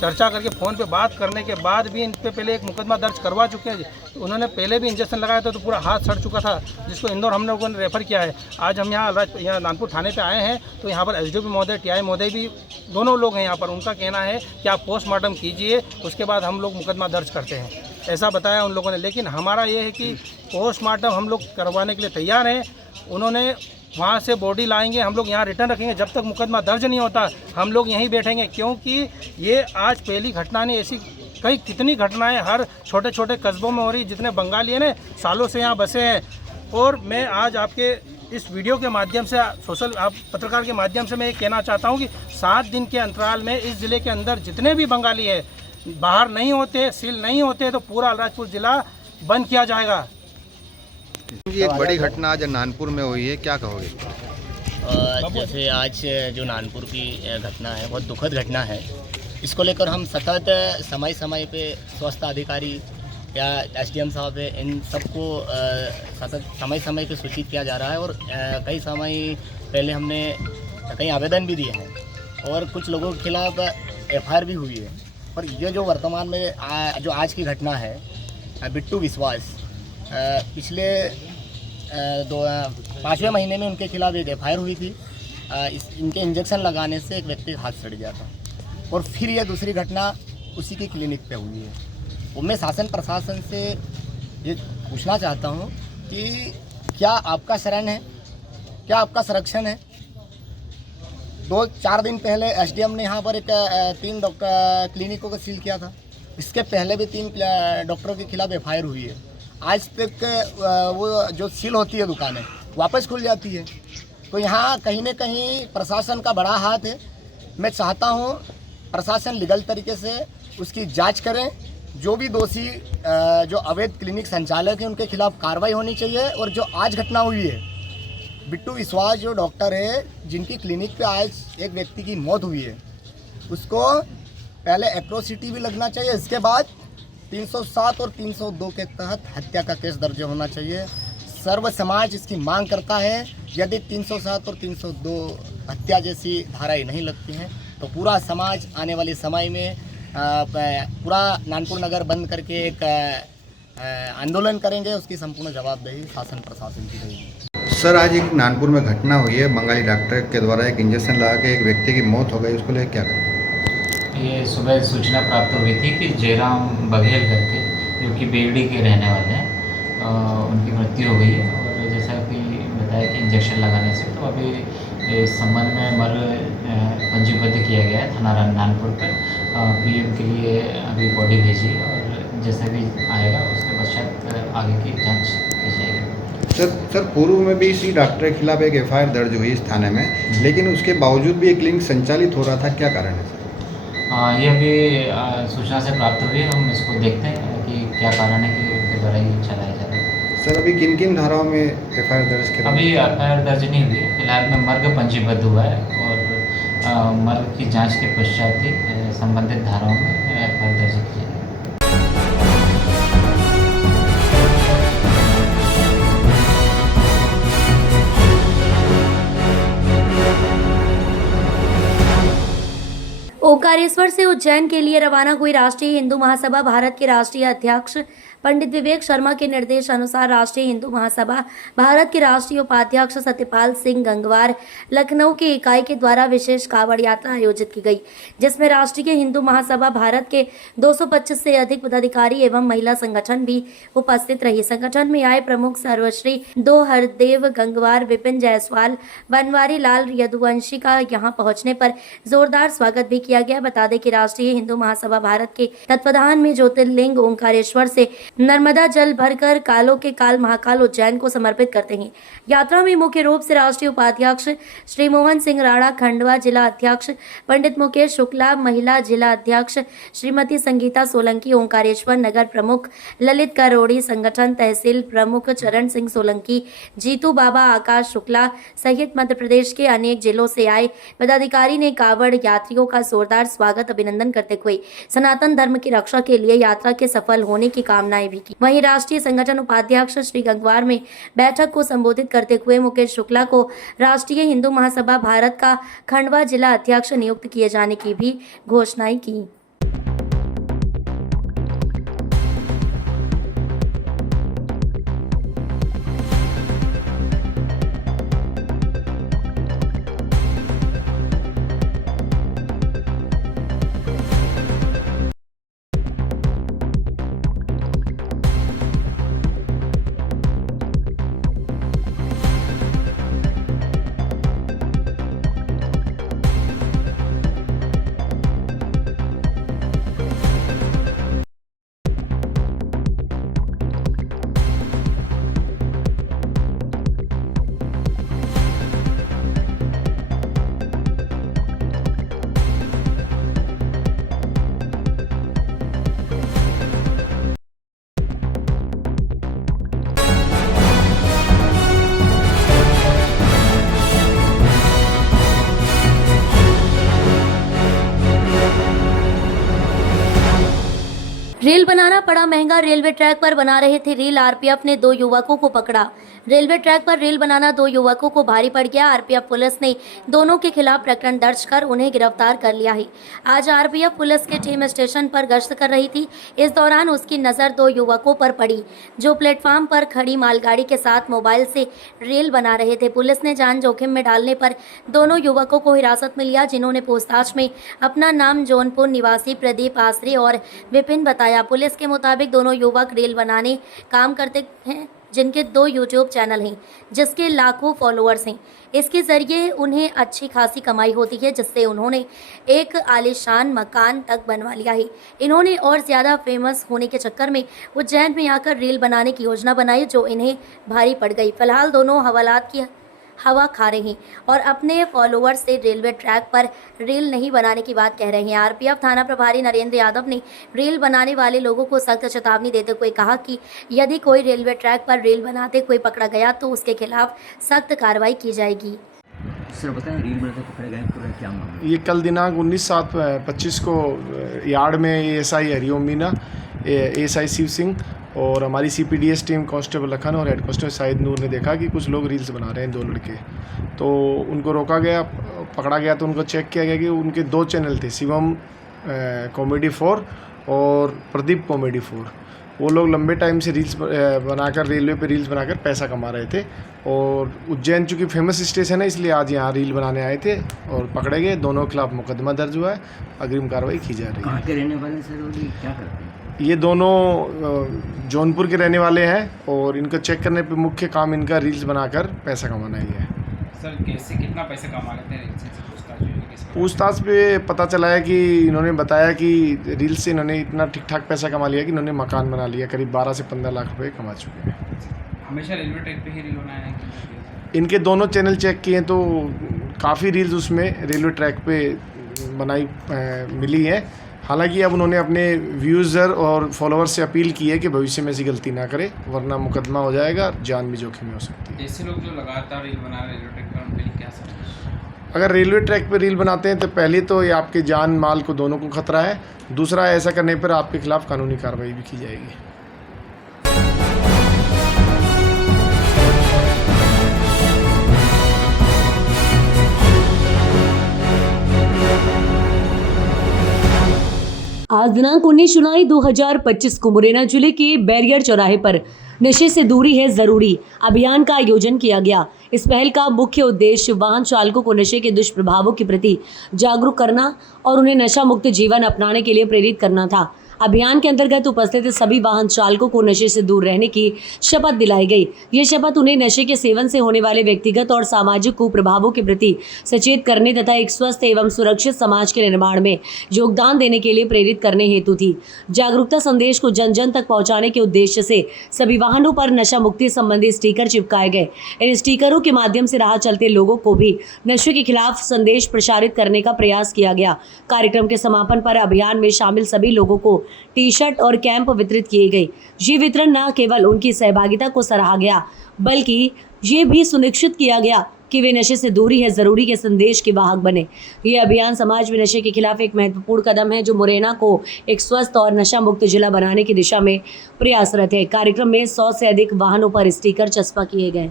चर्चा करके फ़ोन पे बात करने के बाद भी इन पे पहले एक मुकदमा दर्ज करवा चुके हैं। उन्होंने पहले भी इंजेक्शन लगाया था तो पूरा हाथ सड़ चुका था, जिसको इंदौर हम लोगों ने रेफ़र किया है। आज हम यहाँ नानपुर थाने पे आए हैं, तो यहाँ पर एसडीओपी महोदय, टीआई महोदय भी दोनों लोग हैं यहाँ पर। उनका कहना है कि आप पोस्टमार्टम कीजिए, उसके बाद हम लोग मुकदमा दर्ज करते हैं, ऐसा बताया उन लोगों ने। लेकिन हमारा ये है कि पोस्टमार्टम हम लोग करवाने के लिए तैयार हैं। उन्होंने वहाँ से बॉडी लाएंगे, हम लोग यहाँ रिटर्न रखेंगे। जब तक मुकदमा दर्ज नहीं होता हम लोग यहीं बैठेंगे, क्योंकि ये आज पहली घटना नहीं, ऐसी कई कितनी घटनाएं हर छोटे छोटे कस्बों में हो रही। जितने बंगाली हैं ना, सालों से यहाँ बसे हैं। और मैं आज आपके इस वीडियो के माध्यम से, आप पत्रकार के माध्यम से मैं ये कहना चाहता हूँ कि 7 दिन के अंतराल में इस ज़िले के अंदर जितने भी बंगाली हैं बाहर नहीं होते, सील नहीं होते, तो पूरा अलीराजपुर ज़िला बंद किया जाएगा। एक बड़ी घटना आज नानपुर में हुई है, क्या कहोगे? जैसे आज जो नानपुर की घटना है, बहुत दुखद घटना है। इसको लेकर हम सतत समय समय पे स्वास्थ्य अधिकारी या एसडीएम साहब है, इन सबको सतत समय समय पे सूचित किया जा रहा है। और कई समय पहले हमने कई आवेदन भी दिए हैं और कुछ लोगों के खिलाफ एफआईआर भी हुई है। पर ये जो वर्तमान में जो आज की घटना है, बिट्टू विश्वास, पिछले 5वें महीने में उनके खिलाफ एक एफआईआर हुई थी। इनके इंजेक्शन लगाने से एक व्यक्ति का हाथ सड़ गया था, और फिर यह दूसरी घटना उसी की क्लिनिक पे हुई है। तो मैं शासन प्रशासन से ये पूछना चाहता हूँ कि क्या आपका शरण है, क्या आपका संरक्षण है? 2-4 दिन पहले एसडीएम ने यहाँ पर एक 3 डॉक्टर क्लिनिकों को सील किया था। इसके पहले भी 3 डॉक्टरों के खिलाफ एफआईआर हुई है। आज तक वो जो सील होती है दुकानें वापस खुल जाती है। तो यहाँ कहीं न कहीं प्रशासन का बड़ा हाथ है। मैं चाहता हूँ प्रशासन लीगल तरीके से उसकी जांच करें। जो भी दोषी जो अवैध क्लिनिक संचालक हैं उनके खिलाफ कार्रवाई होनी चाहिए। और जो आज घटना हुई है, बिट्टू विश्वास जो डॉक्टर है जिनकी क्लिनिक पे आज एक व्यक्ति की मौत हुई है, उसको पहले एट्रोसिटी भी लगना चाहिए। इसके बाद 307 और 302 के तहत हत्या का केस दर्ज होना चाहिए। सर्व समाज इसकी मांग करता है। यदि 307 और 302 हत्या जैसी धाराएं नहीं लगती हैं तो पूरा समाज आने वाले समय में पूरा नानपुर नगर बंद करके एक आंदोलन करेंगे। उसकी संपूर्ण जवाबदेही शासन प्रशासन की रहेगी। सर, आज एक नानपुर में घटना हुई है, बंगाली डॉक्टर के द्वारा एक इंजेक्शन लगा के एक व्यक्ति की मौत हो गई, उसको लेकर क्या करें? ये सुबह सूचना प्राप्त हुई थी कि जयराम बघेल करके, जो कि बेगड़ी के रहने वाले हैं, उनकी मृत्यु हो गई है। और जैसा कि बताया कि इंजेक्शन लगाने से, तो अभी इस संबंध में मर्ग पंजीबद्ध किया गया है थाना नानपुर पर। पीएम के लिए अभी बॉडी भेजी, और जैसा भी आएगा उसके पश्चात आगे की जांच की जाएगी। सर, पूर्व में भी इसी डॉक्टर के खिलाफ एक एफआईआर दर्ज हुई इस थाने में, लेकिन उसके बावजूद भी एक क्लिनिक संचालित हो रहा था, क्या कारण है? ये अभी सूचना से प्राप्त हुई है। हम इसको देखते हैं कि क्या कारण है कि उनके द्वारा ये चलाया जा रहा है। सर, अभी किन किन धाराओं में एफआईआर दर्ज किया? अभी एफआईआर दर्ज नहीं हुई है। फिलहाल में मर्ग पंजीबद्ध हुआ है, और मर्ग की जांच के पश्चात ही संबंधित धाराओं में एफआईआर दर्ज की जाएगी। ओंकारेश्वर से उज्जैन के लिए रवाना हुई राष्ट्रीय हिंदू महासभा भारत के राष्ट्रीय अध्यक्ष पंडित विवेक शर्मा के निर्देश अनुसार राष्ट्रीय हिंदू महासभा भारत के राष्ट्रीय उपाध्यक्ष सत्यपाल सिंह गंगवार लखनऊ की इकाई के द्वारा विशेष कांवड़ यात्रा आयोजित की गई, जिसमें राष्ट्रीय हिंदू महासभा भारत के 225 से अधिक पदाधिकारी एवं महिला संगठन भी उपस्थित रही। संगठन में आए प्रमुख सर्वश्री दो हरदेव गंगवार, विपिन जायसवाल, बनवारी लाल यदुवंशी का यहां पहुंचने पर जोरदार स्वागत भी किया गया। बता दें कि राष्ट्रीय हिंदू महासभा भारत के तत्वाधान में ज्योतिर्लिंग ओंकारेश्वर से नर्मदा जल भरकर कालों के काल महाकाल उज्जैन को समर्पित करते हैं। यात्रा में मुख्य रूप से राष्ट्रीय उपाध्यक्ष श्री मोहन सिंह राणा, खंडवा जिला अध्यक्ष पंडित मुकेश शुक्ला, महिला जिला अध्यक्ष श्रीमती संगीता सोलंकी, ओंकारेश्वर नगर प्रमुख ललित करोड़ी, संगठन तहसील प्रमुख चरण सिंह सोलंकी, जीतू बाबा, आकाश शुक्ला सहित मध्य प्रदेश के अनेक जिलों से आए पदाधिकारी ने कांवड़ यात्रियों का जोरदार स्वागत अभिनंदन करते हुए सनातन धर्म की रक्षा के लिए यात्रा के सफल होने की कामनाएं भी की। वहीं राष्ट्रीय संगठन उपाध्यक्ष श्री गंगवार में बैठक को संबोधित करते हुए मुकेश शुक्ला को राष्ट्रीय हिंदू महासभा भारत का खंडवा जिला अध्यक्ष नियुक्त किए जाने की भी घोषणाएं की। रेल बनाना पड़ा महंगा, रेलवे ट्रैक पर बना रहे थे रेल, आरपीएफ ने 2 युवकों को पकड़ा। रेलवे ट्रैक पर रेल बनाना 2 युवकों को भारी पड़ गया। आरपीएफ पुलिस ने दोनों के खिलाफ प्रकरण दर्ज कर उन्हें गिरफ्तार कर लिया है। आज आरपीएफ पुलिस की टीम स्टेशन पर गश्त कर रही थी। इस दौरान उसकी नज़र 2 युवकों पर पड़ी जो प्लेटफार्म पर खड़ी मालगाड़ी के साथ मोबाइल से रेल बना रहे थे। पुलिस ने जान जोखिम में डालने पर दोनों युवकों को हिरासत में लिया, जिन्होंने पूछताछ में अपना नाम जौनपुर निवासी प्रदीप आसरे और विपिन बताया। पुलिस के मुताबिक दोनों युवक रेल बनाने काम करते हैं, जिनके 2 यूट्यूब चैनल हैं, जिसके लाखों फॉलोअर्स हैं। इसके जरिए उन्हें अच्छी खासी कमाई होती है, जिससे उन्होंने एक आलीशान मकान तक बनवा लिया है। इन्होंने और ज़्यादा फेमस होने के चक्कर में उज्जैन में आकर रेल बनाने की योजना बनाई, जो इन्हें भारी पड़ गई। फिलहाल दोनों हवालात की हवा खा रहे हैं और अपने फॉलोअर्स से रेलवे ट्रैक पर रेल नहीं बनाने की बात कह रहे हैं। आरपीएफ थाना प्रभारी नरेंद्र यादव ने रेल बनाने वाले लोगों को सख्त चेतावनी देते हुए कहा कि यदि कोई रेलवे ट्रैक पर रेल बनाते हुए पकड़ा गया तो उसके खिलाफ सख्त कार्रवाई की जाएगी। सर बताएं, रेल बनाते पकड़े गए पूरा क्या मामला? ये कल दिनांक 19/7/25 को यार्ड में एएसआई हरिओम मीना, एएसआई शिव सिंह और हमारी सीपीडीएस टीम कांस्टेबल लखन और हेड कांस्टेबल शाहिद नूर ने देखा कि कुछ लोग रील्स बना रहे हैं, 2 लड़के। तो उनको रोका गया, पकड़ा गया तो उनको चेक किया गया कि उनके 2 चैनल थे, शिवम कॉमेडी 4 और प्रदीप कॉमेडी 4। वो लोग लंबे टाइम से रील्स बनाकर रेलवे पे रील्स बनाकर पैसा कमा रहे थे और उज्जैन चूँकि फेमस स्टेशन है इसलिए आज यहाँ रील बनाने आए थे और पकड़े गए। दोनों के खिलाफ मुकदमा दर्ज हुआ है, अग्रिम कार्रवाई की जा रही है। कहाँ के रहने वाले सर, और ये क्या करते हैं? ये दोनों जौनपुर के रहने वाले हैं और इनका चेक करने पे मुख्य काम इनका रील्स बनाकर पैसा कमाना ही है। सर कैसे कितना पैसा कमा लेते हैं? पूछताछ पे पता चला है कि इन्होंने बताया कि रील्स से इन्होंने इतना ठीक ठाक पैसा कमा लिया कि इन्होंने मकान बना लिया, करीब 12 से 15 लाख रुपए कमा चुके हैं। हमेशा रेलवे ट्रैक पे ही रील बनाया है? इनके दोनों चैनल चेक किए तो काफ़ी रील्स उसमें रेलवे ट्रैक पे बनाई मिली हैं। हालांकि अब उन्होंने अपने व्यूज़र और फॉलोअर्स से अपील की है कि भविष्य में ऐसी गलती ना करे, वरना मुकदमा हो जाएगा, जान भी जोखिम में हो सकती है। ऐसे लोग जो लगातार रील बना रहे रेलवे ट्रैक पर, उनके लिए क्या सर? अगर रेलवे ट्रैक पर रील बनाते हैं तो पहले तो ये आपके जान माल को दोनों को खतरा है, दूसरा ऐसा करने पर आपके खिलाफ कानूनी कार्रवाई भी की जाएगी। आज दिनांक 19 जुलाई 2025 को मुरैना जिले के बैरियर चौराहे पर नशे से दूरी है जरूरी अभियान का आयोजन किया गया। इस पहल का मुख्य उद्देश्य वाहन चालकों को नशे के दुष्प्रभावों के प्रति जागरूक करना और उन्हें नशा मुक्त जीवन अपनाने के लिए प्रेरित करना था। अभियान के अंतर्गत उपस्थित सभी वाहन चालकों को नशे से दूर रहने की शपथ दिलाई गई। ये शपथ उन्हें नशे के सेवन से होने वाले व्यक्तिगत और सामाजिक कुप्रभावों के प्रति सचेत करने तथा एक स्वस्थ एवं सुरक्षित समाज के निर्माण में योगदान देने के लिए प्रेरित करने हेतु थी। जागरूकता संदेश को जन जन तक पहुंचाने के उद्देश्य से सभी वाहनों पर नशा मुक्ति संबंधी स्टिकर चिपकाए गए। इन स्टिकरों के माध्यम से राह चलते लोगों को भी नशे के खिलाफ संदेश प्रसारित करने का प्रयास किया गया। कार्यक्रम के समापन पर अभियान में शामिल सभी लोगों को टी शर्ट और कैंप वितरित किए गए। ये वितरण न केवल उनकी सहभागिता को सराहा गया बल्कि ये भी सुनिश्चित किया गया कि वे नशे से दूरी है जरूरी के संदेश के वाहक बने। ये अभियान समाज में नशे के खिलाफ एक महत्वपूर्ण कदम है जो मुरैना को एक स्वस्थ और नशा मुक्त जिला बनाने की दिशा में प्रयासरत है। कार्यक्रम में 100 से अधिक वाहनों पर स्टिकर चस्पा किए गए।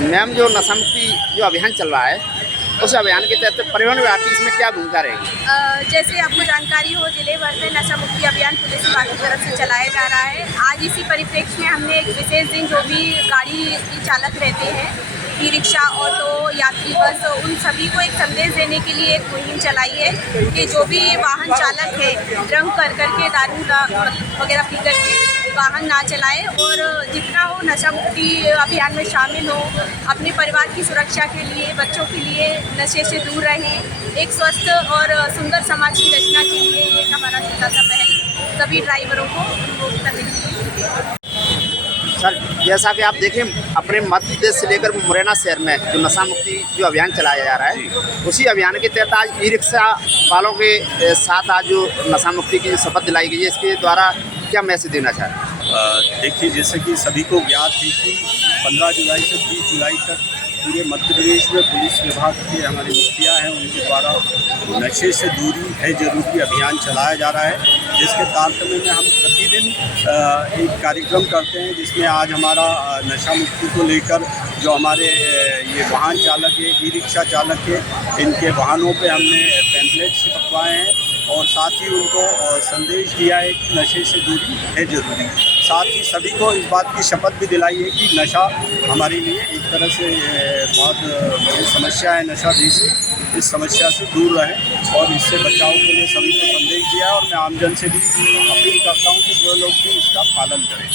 मैम, जो नशा मुक्ति जो अभियान चल रहा है उस अभियान के तहत परिवहन विभाग की इसमें क्या भूमिका रहेगी? जैसे आपको जानकारी हो, जिले भर में नशा मुक्ति अभियान पुलिस विभाग की तरफ से चलाया जा रहा है। आज इसी परिप्रेक्ष्य में हमने एक विशेष दिन जो भी गाड़ी की चालक रहते हैं, ई रिक्शा, ऑटो, यात्री बस, उन सभी को एक संदेश देने के लिए एक मुहिम चलाई है कि जो भी वाहन चालक है ड्रंक कर करके दारू वगैरह पी करके वाहन ना चलाए और जितना हो नशा मुक्ति अभियान में शामिल हो, अपने परिवार की सुरक्षा के लिए, बच्चों के लिए नशे से दूर रहें, एक स्वस्थ और सुंदर समाज की रचना के लिए ये हमारा छोटा सा पहल सभी ड्राइवरों को अनुरोध करने के लिए। सर, जैसा कि आप देखें, अपने मध्य प्रदेश से लेकर मुरैना शहर में जो नशा मुक्ति जो अभियान चलाया जा रहा है, उसी अभियान के तहत आज ई रिक्शा वालों के साथ आज जो नशा मुक्ति की शपथ दिलाई गई है, इसके द्वारा क्या मैसेज देना चाहते हैं? देखिए, जैसे कि सभी को ज्ञात है कि 15 जुलाई से 20 जुलाई तक पूरे मध्य प्रदेश में पुलिस विभाग के हमारे मुखिया हैं, उनके द्वारा नशे से दूरी है जरूरी अभियान चलाया जा रहा है, जिसके तारतम्य में हम प्रतिदिन एक कार्यक्रम करते हैं, जिसमें आज हमारा नशा मुक्ति को लेकर जो हमारे ये वाहन चालक है, ई रिक्शा चालक है, इनके वाहनों पे हमने पैम्पलेट चिपकवाए हैं और साथ ही उनको संदेश दिया है कि नशे से दूरी है जरूरी। साथ ही सभी को इस बात की शपथ भी दिलाई है कि नशा हमारे लिए एक तरह से बहुत बड़ी समस्या है, नशा देश इस समस्या से दूर रहे और इससे बचाव के लिए सभी को संदेश दिया है और मैं आमजन से भी अपील करता हूँ कि वो लोग भी इसका पालन करें।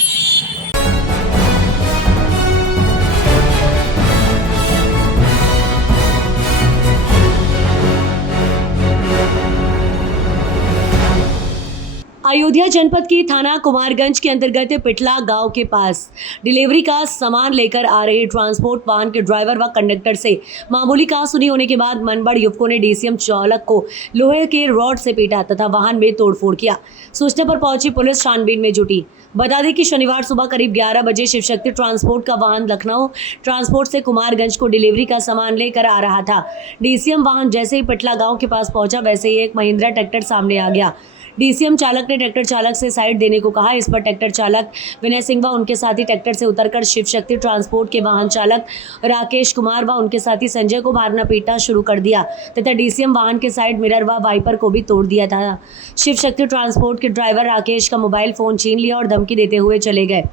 अयोध्या जनपद की थाना कुमारगंज के अंतर्गत पिटला गांव के पास डिलीवरी का सामान लेकर आ रहे ट्रांसपोर्ट वाहन के ड्राइवर व कंडक्टर से मामूली कहासुनी होने के बाद मनबड़ युवकों ने डीसीएम चालक को लोहे के रॉड से पीटा तथा वाहन में तोड़फोड़ किया। सूचना पर पहुंची पुलिस छानबीन में जुटी। बता दें कि शनिवार सुबह करीब 11 बजे शिवशक्ति ट्रांसपोर्ट का वाहन लखनऊ ट्रांसपोर्ट से कुमारगंज को डिलीवरी का सामान लेकर आ रहा था। डीसीएम वाहन जैसे ही पिटला गाँव के पास पहुंचा वैसे ही एक महिंद्रा ट्रैक्टर सामने आ गया। डीसीएम चालक ने ट्रैक्टर चालक से साइड देने को कहा। इस पर ट्रैक्टर चालक विनय सिंह व उनके साथी ट्रैक्टर से उतरकर शिवशक्ति ट्रांसपोर्ट के वाहन चालक राकेश कुमार व उनके साथी संजय को मारना पीटना शुरू कर दिया तथा डीसीएम वाहन के साइड मिरर व वाइपर को भी तोड़ दिया था। शिवशक्ति ट्रांसपोर्ट के ड्राइवर राकेश का मोबाइल फोन छीन लिया और धमकी देते हुए चले गए।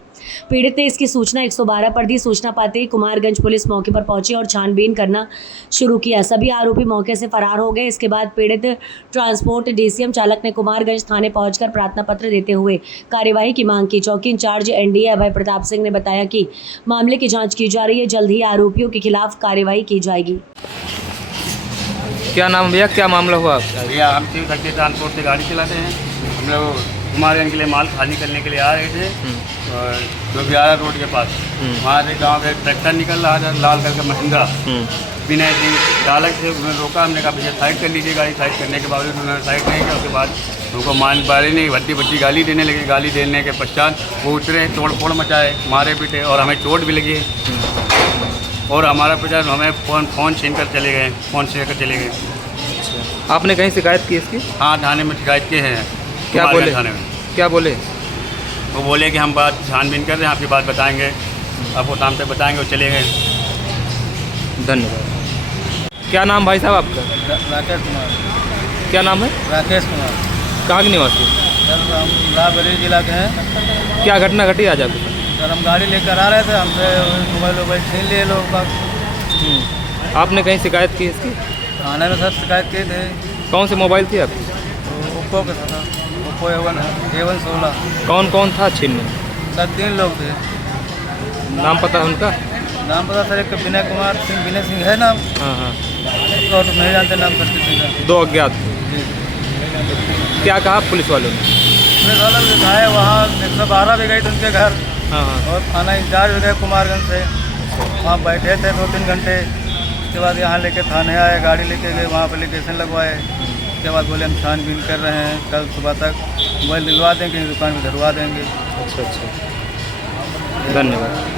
पीड़ित ने इसकी सूचना 112 पर दी। सूचना पाते ही कुमारगंज पुलिस मौके पर पहुंची और छानबीन करना शुरू किया। सभी आरोपी मौके से फरार हो गए। इसके बाद पीड़ित ट्रांसपोर्ट डीसीएम चालक ने कुमारगंज थाने पहुंचकर प्रार्थना पत्र देते हुए कार्यवाही की मांग की। चौकी इंचार्ज एनडीए अभय प्रताप सिंह ने बताया कि मामले की जांच की जा रही है, जल्द ही आरोपियों के खिलाफ कार्यवाही की जाएगी। क्या नाम भैया, क्या मामला हुआ? भैया, हम शिवशक्ति ट्रांसपोर्ट से गाड़ी चलाते हैं। हम लोग कुमारगंज के लिए माल खाली करने के लिए आ रहे थे जो 11 रोड के पास, वहाँ से गाँव का ट्रैक्टर निकल रहा था लाल कलर का महिंद्रा। विनय सिंह चालक से उन्होंने रोका। हमने कहा भैया साइड कर लीजिए गाड़ी। साइड करने के बावजूद उन्होंने साइड नहीं किया। उसके बाद उनको मान पारे नहीं, भट्टी भट्टी गाली देने लगे। गाली देने के पश्चात वो उतरे, तोड़ फोड़ मचाए, मारे पीटे और हमें चोट भी लगी और हमारा पचास हमें फ़ोन छीन कर चले गए, फ़ोन छीन कर चले गए। आपने कहीं शिकायत की इसकी? हाँ, थाने में शिकायत की है। क्या बोले? थाने में क्या बोले? वो बोले कि हम बात छानबीन कर रहे हैं, आपकी बात बताएंगे, आपको शाम तक बताएंगे। वो चले गए। धन्यवाद। क्या नाम भाई साहब आपका? राकेश कुमार। क्या नाम है? राकेश कुमार। कहाँ के निवासी? सर हम रायबरेली जिला के हैं। क्या घटना घटी आज आपके साथ? सर हम गाड़ी लेकर आ रहे थे, हमसे मोबाइल छीन लिए लोग का। आपने कहीं शिकायत की इसकी? थाने में सर शिकायत की थी। कौन सी मोबाइल थी आपकी? ओप्पो के था, ओप्पो A1 16। कौन कौन था छीनने? सर 3 लोग थे। नाम पता है उनका? नाम पता सर, एक विनय कुमार सिंह, विनय सिंह है नाम। हाँ हाँ। और तो नहीं जानते नाम सर किसी का। 2 अज्ञात। क्या कहा पुलिस वालों ने? पुलिस वालों ने दिखाए, वहाँ 112 भी गई थी उनके घर। हाँ हाँ। और थाना इंचार्ज भी गए कुमारगंज से, वहाँ बैठे थे 2-3 घंटे। उसके बाद यहाँ लेके थाने आए, गाड़ी लेके गए, वहाँ एप्लीकेशन लगवाए। उसके बाद बोले हम छानबीन कर रहे हैं, कल सुबह तक मोबाइल दिलवा देंगे, दुकान में धरवा देंगे। अच्छा अच्छा, धन्यवाद।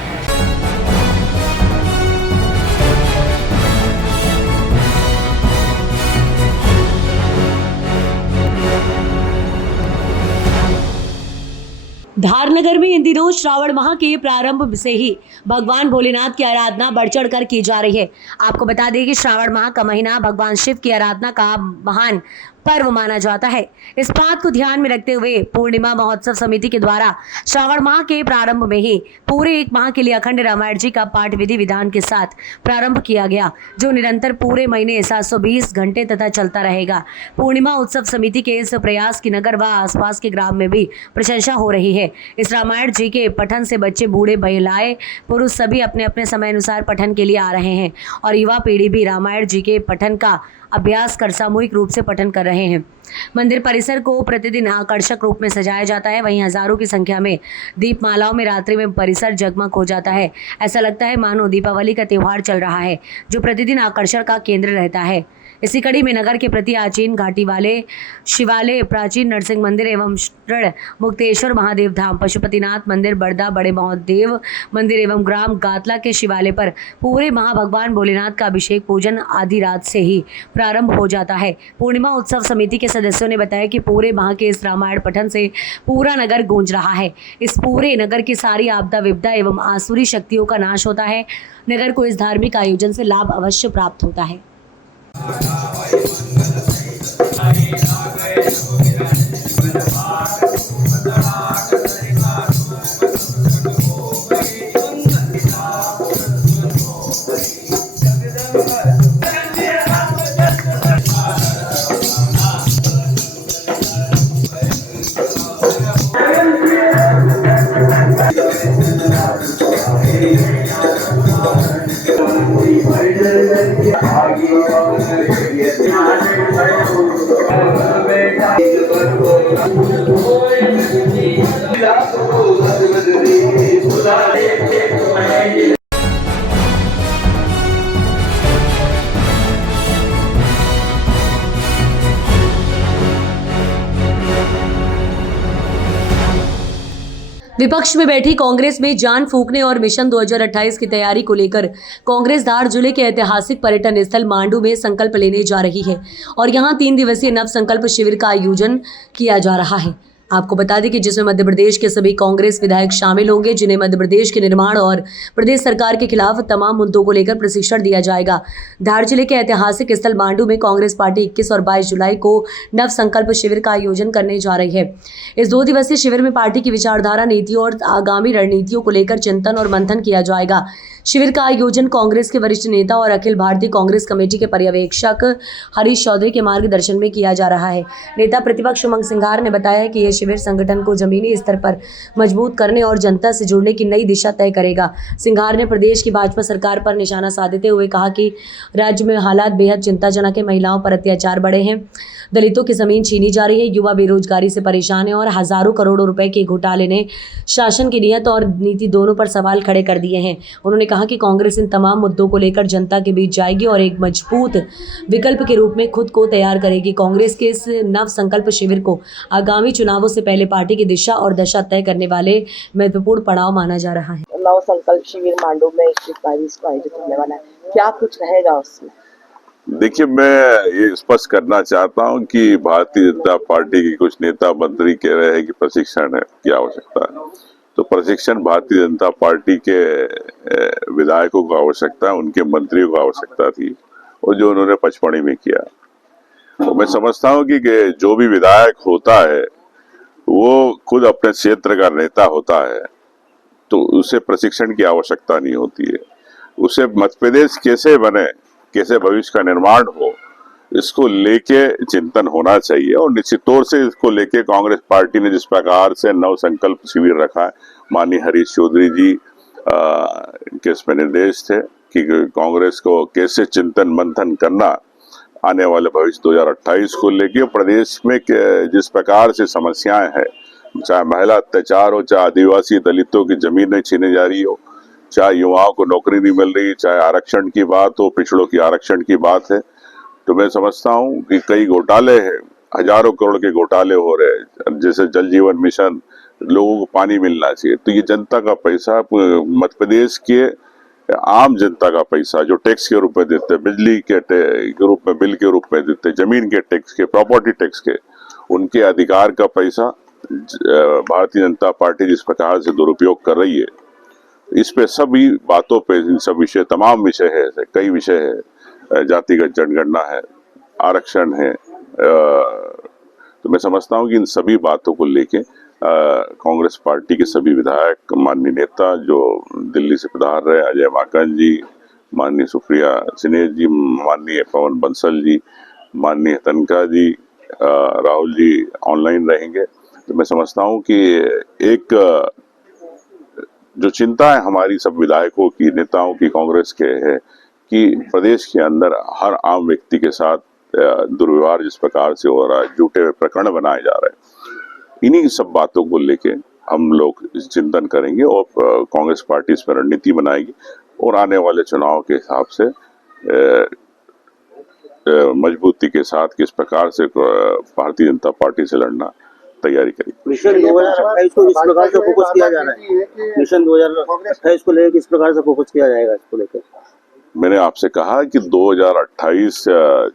धारनगर में इन दिनों श्रावण माह के प्रारंभ से ही भगवान भोलेनाथ की आराधना बढ़ चढ़ कर की जा रही है। आपको बता दें कि श्रावण माह का महीना भगवान शिव की आराधना का महान पर्व माना जाता है। इस बात को ध्यान में रखते हुए पूर्णिमा महोत्सव समिति के द्वारा श्रावण माह के प्रारंभ में ही पूरे 1 माह के लिए अखंड रामायण जी का पाठ विधि विधान के साथ प्रारंभ किया गया, जो निरंतर पूरे महीने 720 घंटे तथा चलता रहेगा। पूर्णिमा उत्सव समिति के इस प्रयास की नगर व आसपास के ग्राम में भी प्रशंसा हो रही है। इस रामायण जी के पठन से बच्चे, बूढ़े, महिलाएं, पुरुष सभी अपने अपने समय अनुसार पठन के लिए आ रहे हैं और युवा पीढ़ी भी रामायण जी के पठन का अभ्यास कर सामूहिक रूप से पठन कर रहे हैं। मंदिर परिसर को प्रतिदिन आकर्षक रूप में सजाया जाता है। वहीं हजारों की संख्या में दीपमालाओं में रात्रि में परिसर जगमग हो जाता है। ऐसा लगता है मानो दीपावली का त्योहार चल रहा है, जो प्रतिदिन आकर्षण का केंद्र रहता है। इसी कड़ी में नगर के प्रति आचीन घाटी वाले शिवालय, प्राचीन नरसिंह मंदिर एवं ऋण मुक्तेश्वर महादेव धाम, पशुपतिनाथ मंदिर, बड़दा बड़े महादेव मंदिर एवं ग्राम गातला के शिवालय पर पूरे माह भगवान भोलेनाथ का अभिषेक पूजन आधी रात से ही प्रारंभ हो जाता है। पूर्णिमा उत्सव समिति के सदस्यों ने बताया कि पूरे माह के इस रामायण पठन से पूरा नगर गूंज रहा है। इस पूरे नगर की सारी आपदा विपदा एवं आसुरी शक्तियों का नाश होता है। नगर को इस धार्मिक आयोजन से लाभ अवश्य प्राप्त होता है। विपक्ष में बैठी कांग्रेस में जान फूंकने और मिशन 2028 की तैयारी को लेकर कांग्रेस धार जिले के ऐतिहासिक पर्यटन स्थल मांडू में संकल्प लेने जा रही है और यहां 3 दिवसीय नव संकल्प शिविर का आयोजन किया जा रहा है। आपको बता दें कि जिसमें मध्य प्रदेश के सभी कांग्रेस विधायक शामिल होंगे, जिन्हें मध्य प्रदेश के निर्माण और प्रदेश सरकार के खिलाफ तमाम मुद्दों को लेकर प्रशिक्षण दिया जाएगा। धार जिले के ऐतिहासिक स्थल मांडू में कांग्रेस पार्टी 21 और 22 जुलाई को नव संकल्प शिविर का आयोजन करने जा रही है। इस 2 दिवसीय शिविर में पार्टी की विचारधारा, नीतियों और आगामी रणनीतियों को लेकर चिंतन और मंथन किया जाएगा। शिविर का आयोजन कांग्रेस के वरिष्ठ नेता और अखिल भारतीय कांग्रेस कमेटी के पर्यवेक्षक हरीश चौधरी के मार्गदर्शन में किया जा रहा है। नेता प्रतिपक्ष उमंग सिंघार ने बताया कि यह शिविर संगठन को जमीनी स्तर पर मजबूत करने और जनता से जुड़ने की नई दिशा तय करेगा। सिंघार ने प्रदेश की भाजपा सरकार पर निशाना साधते हुए कहा कि राज्य में हालात बेहद चिंताजनक है। महिलाओं पर अत्याचार बढ़े हैं, दलितों की जमीन छीनी जा रही है, युवा बेरोजगारी से परेशान है और हजारों करोड़ों रुपए के घोटाले ने शासन की नीयत और नीति दोनों पर सवाल खड़े कर दिए हैं। उन्होंने कहा कि कांग्रेस इन तमाम मुद्दों को लेकर जनता के बीच जाएगी और एक मजबूत विकल्प के रूप में खुद को तैयार करेगी। कांग्रेस के इस नव संकल्प शिविर को आगामी चुनावों से पहले पार्टी की दिशा और दशा तय करने वाले महत्वपूर्ण पड़ाव माना जा रहा है। नव संकल्प शिविर मांडू में 21-22 को आयोजित होने वाला है, क्या कुछ रहेगा उसमें? देखिए, मैं ये स्पष्ट करना चाहता हूं कि भारतीय जनता पार्टी के कुछ नेता मंत्री कह रहे हैं कि प्रशिक्षण है की आवश्यकता है, तो प्रशिक्षण भारतीय जनता पार्टी के विधायकों को आवश्यकता है, उनके मंत्रियों को आवश्यकता थी और जो उन्होंने पचपणी में किया। तो मैं समझता हूं कि जो भी विधायक होता है वो खुद अपने क्षेत्र का नेता होता है तो उसे प्रशिक्षण की आवश्यकता नहीं होती है। उसे मध्य प्रदेश कैसे बने, कैसे भविष्य का निर्माण हो, इसको लेके चिंतन होना चाहिए। और निश्चित तौर से इसको लेके कांग्रेस पार्टी ने जिस प्रकार से नव संकल्प शिविर रखा है, माननीय हरीश चौधरी जी के इसमें निर्देश थे कि कांग्रेस को कैसे चिंतन मंथन करना आने वाले भविष्य 2028 को लेके। प्रदेश में जिस प्रकार से समस्याएं हैं, चाहे महिला अत्याचार हो, चाहे आदिवासी दलितों की जमीनें छीने जा रही हो, चाहे युवाओं को नौकरी नहीं मिल रही, चाहे आरक्षण की बात हो, पिछड़ों की आरक्षण की बात है, तो मैं समझता हूं कि कई घोटाले हैं, हजारों करोड़ के घोटाले हो रहे हैं। जैसे जल जीवन मिशन, लोगों को पानी मिलना चाहिए, तो ये जनता का पैसा, मध्य प्रदेश के आम जनता का पैसा जो टैक्स के रूप में देते, बिजली के रूप में, बिल के रूप में देते, जमीन के टैक्स के, प्रॉपर्टी टैक्स के, उनके अधिकार का पैसा भारतीय जनता पार्टी जिस प्रकार से दुरुपयोग कर रही है, इस पे सभी बातों पे, इन सब विषय, तमाम विषय है, कई विषय है, जातिगत जनगणना है, आरक्षण है, तो मैं समझता हूं कि इन सभी बातों को लेके कांग्रेस पार्टी के सभी विधायक, माननीय नेता जो दिल्ली से पधार रहे, अजय माकन जी, माननीय सुप्रिया सिन्हा जी, माननीय पवन बंसल जी, माननीय तनखा जी, राहुल जी ऑनलाइन रहेंगे, तो मैं समझता हूं कि एक जो चिंता है हमारी सब विधायकों की, नेताओं की, कांग्रेस के है कि प्रदेश के अंदर हर आम व्यक्ति के साथ दुर्व्यवहार जिस प्रकार से हो रहा है, झूठे हुए प्रकरण बनाए जा रहे हैं, इन्हीं सब बातों को लेके हम लोग चिंतन करेंगे और कांग्रेस पार्टी इस पर रणनीति बनाएगी और आने वाले चुनाव के हिसाब से मजबूती के साथ किस प्रकार से भारतीय जनता पार्टी से लड़ना तैयारी करेगी। मिशन 2028 को किस प्रकार से फोकस किया जा रहा है? मिशन 2028 को लेकर किस प्रकार से फोकस किया जाएगा इसको लेकर? मैंने आपसे कहा कि 2028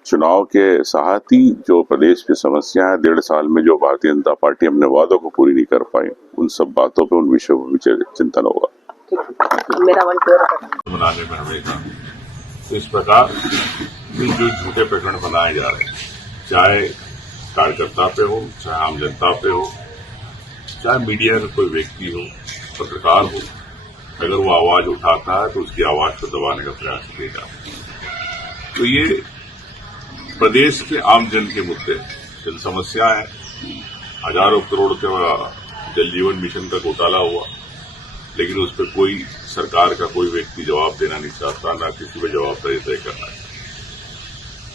चुनाव के साथ ही जो प्रदेश की समस्या है, 1.5 साल में जो भारतीय जनता पार्टी अपने वादों को पूरी नहीं कर पाई, उन सब बातों पे, उन विषयों पर चिंतन होगा। मेरा मन बनाने में हमेशा तो इस प्रकार जो झूठे प्रकरण बनाए जा रहे हैं, चाहे कार्यकर्ता पे हो, चाहे आम जनता पे हो, चाहे मीडिया का कोई व्यक्ति हो, पत्रकार हो, अगर वो आवाज उठाता है तो उसकी आवाज को दबाने का प्रयास किया जाता है। तो ये प्रदेश के आम जन के मुद्दे, जन समस्या है, हजारों करोड़ के जल जीवन मिशन का घोटाला हुआ, लेकिन उस पर कोई सरकार का कोई व्यक्ति जवाब देना नहीं चाहता, ना किसी पर जवाबदारी तय करना है।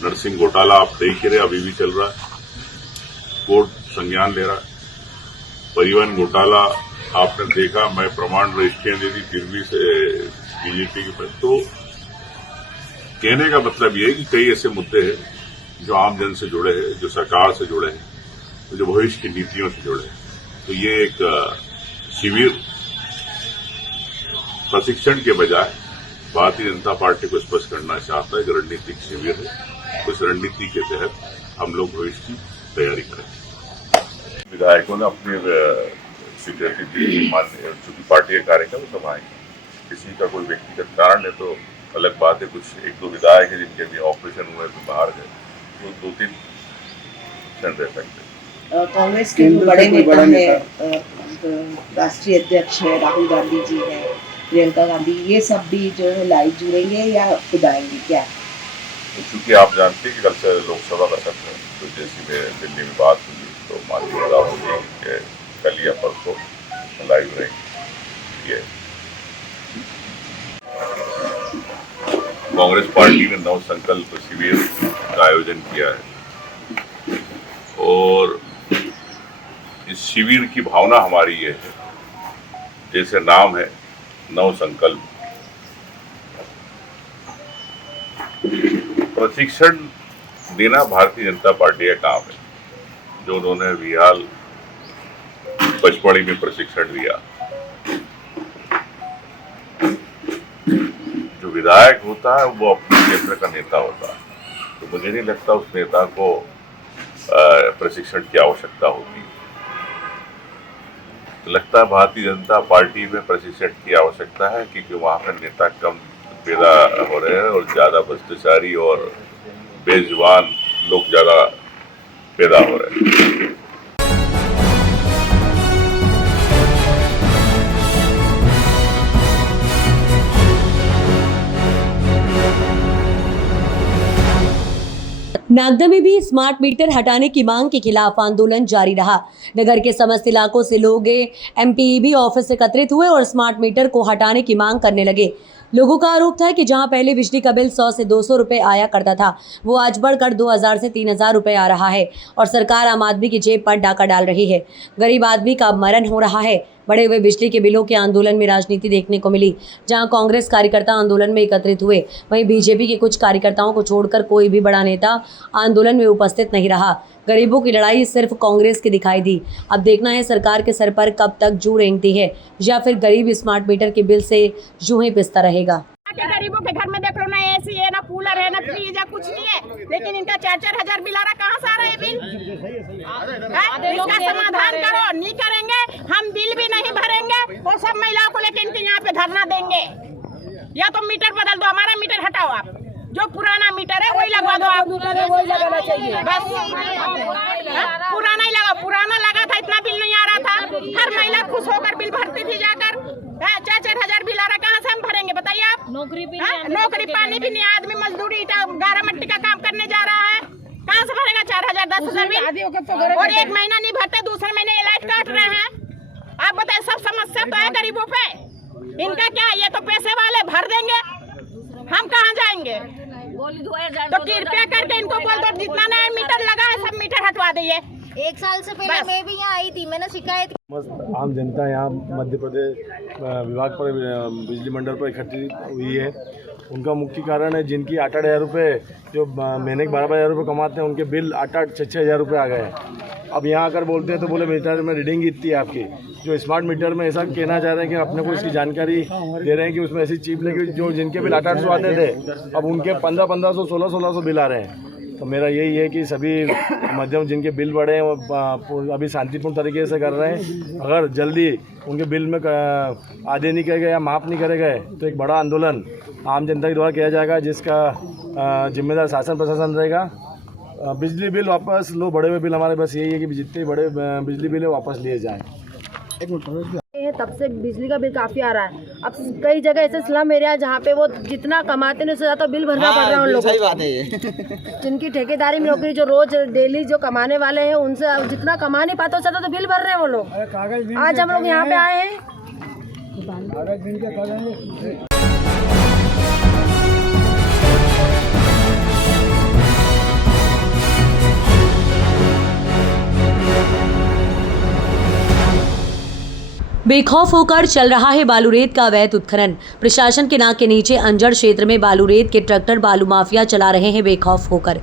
नरसिंह घोटाला आप देख रहे, अभी भी चल रहा है, कोर्ट संज्ञान ले रहा है। परिवहन घोटाला आपने देखा, मैं प्रमाण रजिस्ट्रियां दे दी, फिर भी बीजेपी के पास। तो कहने का मतलब ये है कि कई ऐसे मुद्दे हैं जो आम जन से जुड़े हैं, जो सरकार से जुड़े हैं, जो भविष्य की नीतियों से जुड़े हैं। तो ये एक शिविर प्रशिक्षण के बजाय भारतीय जनता पार्टी को स्पष्ट करना चाहता है कि रणनीतिक शिविर है, उस रणनीति के तहत हम लोग भविष्य की तैयारी करें। विधायकों ने अपनी स्वीकृति दी, माननीय चूंकि पार्टी का कार्यक्रम संभाएंगे, किसी का कोई व्यक्तिगत कारण है तो अलग बात है। कुछ 1-2 विधायक है जिनके भी ऑपरेशन हुए तो बाहर गए, तो 2-3 क्षण रह सकते। कांग्रेस के जो बड़े नेता है, राष्ट्रीय अध्यक्ष है राहुल गांधी जी है, प्रियंका गांधी, ये सब भी जो है लाइव जुड़ेंगे या खुद आएंगे क्या? चूंकि आप जानते हैं कि कल से लोकसभा का सत्र है, तो जैसी में दिल्ली में बात हुई तो माननीय राहुल जी के कल या परसों लाइव रहेंगे। कांग्रेस पार्टी ने नव संकल्प शिविर का आयोजन किया है और इस शिविर की भावना हमारी ये है, जैसे नाम है नव संकल्प, प्रशिक्षण देना भारतीय जनता पार्टी का काम है। जो उन्होंने विहाल पचपड़ी में प्रशिक्षण दिया, जो विधायक होता है वो अपने क्षेत्र का नेता होता है, तो मुझे नहीं लगता उस नेता को प्रशिक्षण की आवश्यकता होती है। तो लगता है भारतीय जनता पार्टी में प्रशिक्षण की आवश्यकता है क्योंकि वहां पर नेता कम पैदा हो रहे हैं और ज्यादा भ्रष्टाचारी और बेजुबान लोग ज्यादा पैदा हो रहे हैं। नागदा में भी स्मार्ट मीटर हटाने की मांग के खिलाफ आंदोलन जारी रहा। नगर के समस्त इलाकों से लोग एमपीईबी ऑफिस एकत्रित हुए और स्मार्ट मीटर को हटाने की मांग करने लगे। लोगों का आरोप था कि जहां पहले बिजली का बिल 100 से 200 रुपए आया करता था, वो आज बढ़कर 2000 से 3000 रुपए आ रहा है और सरकार आम आदमी की जेब पर डाका डाल रही है। गरीब आदमी का मरण हो रहा है। बढ़े हुए बिजली के बिलों के आंदोलन में राजनीति देखने को मिली। जहां कांग्रेस कार्यकर्ता आंदोलन में एकत्रित हुए, वहीं बीजेपी के कुछ कार्यकर्ताओं को छोड़कर कोई भी बड़ा नेता आंदोलन में उपस्थित नहीं रहा। गरीबों की लड़ाई सिर्फ कांग्रेस की दिखाई दी। अब देखना है सरकार के सर पर कब तक जू रेंगती है या फिर गरीब स्मार्ट मीटर के बिल से यूं ही पिसता रहेगा। गरीबों के घर में देख लो, ना एसी है, ना कूलर है, ना फ्रिज है, कुछ नहीं है, लेकिन इनका 4-4 हजार बिल आ रहा। कहाँ से आ रहा है बिल? इसका समाधान करो। नहीं करेंगे हम बिल भी नहीं भरेंगे और सब महिलाओं को लेकर इनके यहाँ पे धरना देंगे। या तो मीटर बदल दो, हमारा मीटर हटाओ, आप जो पुराना मीटर है वही लगवा दो। आप वही लगाना चाहिए बस। पुराना ही लगाओ। पुराना लगा था, इतना बिल नहीं आ रहा था। हर महिला खुश होकर बिल भरती थी जाकर। 4-4 हजार बिल आ रहा, कहाँ से हम भरेंगे बताइए आप? नौकरी पानी भी नहीं, आदमी मजदूरी गारा मट्टी का काम करने जा रहा है, कहाँ से भरेगा 4,000 10,000 बिल? और एक महीना नहीं भरते, दूसरे महीने लाइट काट रहे हैं। आप बताइए, सब समस्या तो है गरीबों पे। इनका क्या, ये तो पैसे वाले भर देंगे, हम कहाँ जाएंगे? तो कृपया करके इनको बोल दो, जितना नया मीटर लगा है सब मीटर हटवा दइए। 1 साल से पहले मैं भी यहाँ आई थी, मैंने शिकायत। आम जनता यहाँ मध्य प्रदेश विभाग पर बिजली मंडल पर इकट्ठी हुई है। उनका मुख्य कारण है जिनकी 8-8 हज़ार रुपये, जो महीने के 12-12 हज़ार रुपये कमाते हैं, उनके बिल 8-8, 6-6 हज़ार रुपये आ गए हैं। अब यहाँ आकर बोलते हैं तो बोले मीटर में रीडिंग इतनी है आपकी। जो स्मार्ट मीटर में ऐसा कहना चाह रहे हैं कि अपने को इसकी जानकारी दे रहे हैं कि उसमें ऐसी चिप लगी, जो जिनके बिल 800 आते थे अब उनके 1500, 1600 बिल आ रहे हैं। तो मेरा यही है कि सभी मध्यम जिनके बिल बढ़े हैं वो अभी शांतिपूर्ण तरीके से कर रहे हैं। अगर जल्दी उनके बिल में आधे नहीं करे गए या माफ़ नहीं करे गए तो एक बड़ा आंदोलन आम जनता के द्वारा किया जाएगा, जिसका जिम्मेदार शासन प्रशासन रहेगा। बिजली बिल वापस लो, बढ़े हुए बिल हमारे बस यही है कि जितने बड़े बिजली बिल है वापस लिए जाएँ। तब से बिजली का बिल काफी आ रहा है। अब कई जगह ऐसे स्लम एरिया जहाँ पे वो जितना कमाते हैं उससे ज्यादा बिल भरना पड़ रहा है उन लोगों को। जिनकी ठेकेदारी में नौकरी, जो रोज डेली जो कमाने वाले हैं, उनसे जितना कमा नहीं पाते उससे ज्यादा तो बिल भर रहे हैं वो लोग। आज हम लोग यहाँ पे आए हैं। बेखौफ होकर चल रहा है बालूरेत का अवैध उत्खनन। प्रशासन के नाक के नीचे अंजड़ क्षेत्र में बालूरेत के ट्रैक्टर बालू माफिया चला रहे हैं बेखौफ होकर।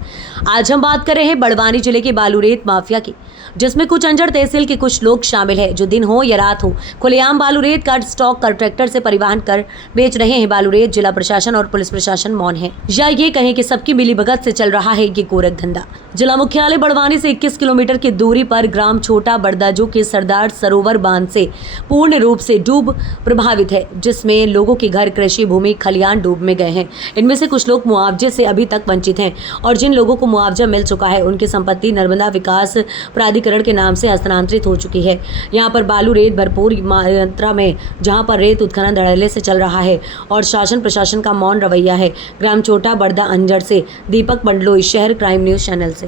आज हम बात कर रहे हैं बड़वानी जिले के बालूरेत माफिया की, जिसमें कुछ अंजड़ तहसील के कुछ लोग शामिल हैं, जो दिन हो या रात हो खुलेआम बालूरेत का स्टॉक कर ट्रैक्टर से परिवहन कर बेच रहे हैं। बालूरेत जिला प्रशासन और पुलिस प्रशासन मौन है, या ये कहें कि सबकी मिलीभगत से चल रहा है ये गोरख धंधा। जिला मुख्यालय बड़वानी से 21 किलोमीटर की दूरी पर ग्राम छोटा बड़दाजू के सरदार सरोवर बांध से पूर्ण रूप से डूब प्रभावित है, जिसमें लोगों के घर, कृषि भूमि, खलियान डूब में गए हैं। इनमें से कुछ लोग मुआवजे से अभी तक वंचित हैं और जिन लोगों को मुआवजा मिल चुका है उनकी संपत्ति नर्मदा विकास प्राधिकरण के नाम से हस्तांतरित हो चुकी है। यहाँ पर बालू रेत भरपूर मात्रा में, जहाँ पर रेत उत्खनन धड़ल्ले से चल रहा है और शासन प्रशासन का मौन रवैया है। ग्राम छोटा बड़दा अंजड़ से दीपक बंडलोई, शहर क्राइम न्यूज चैनल से।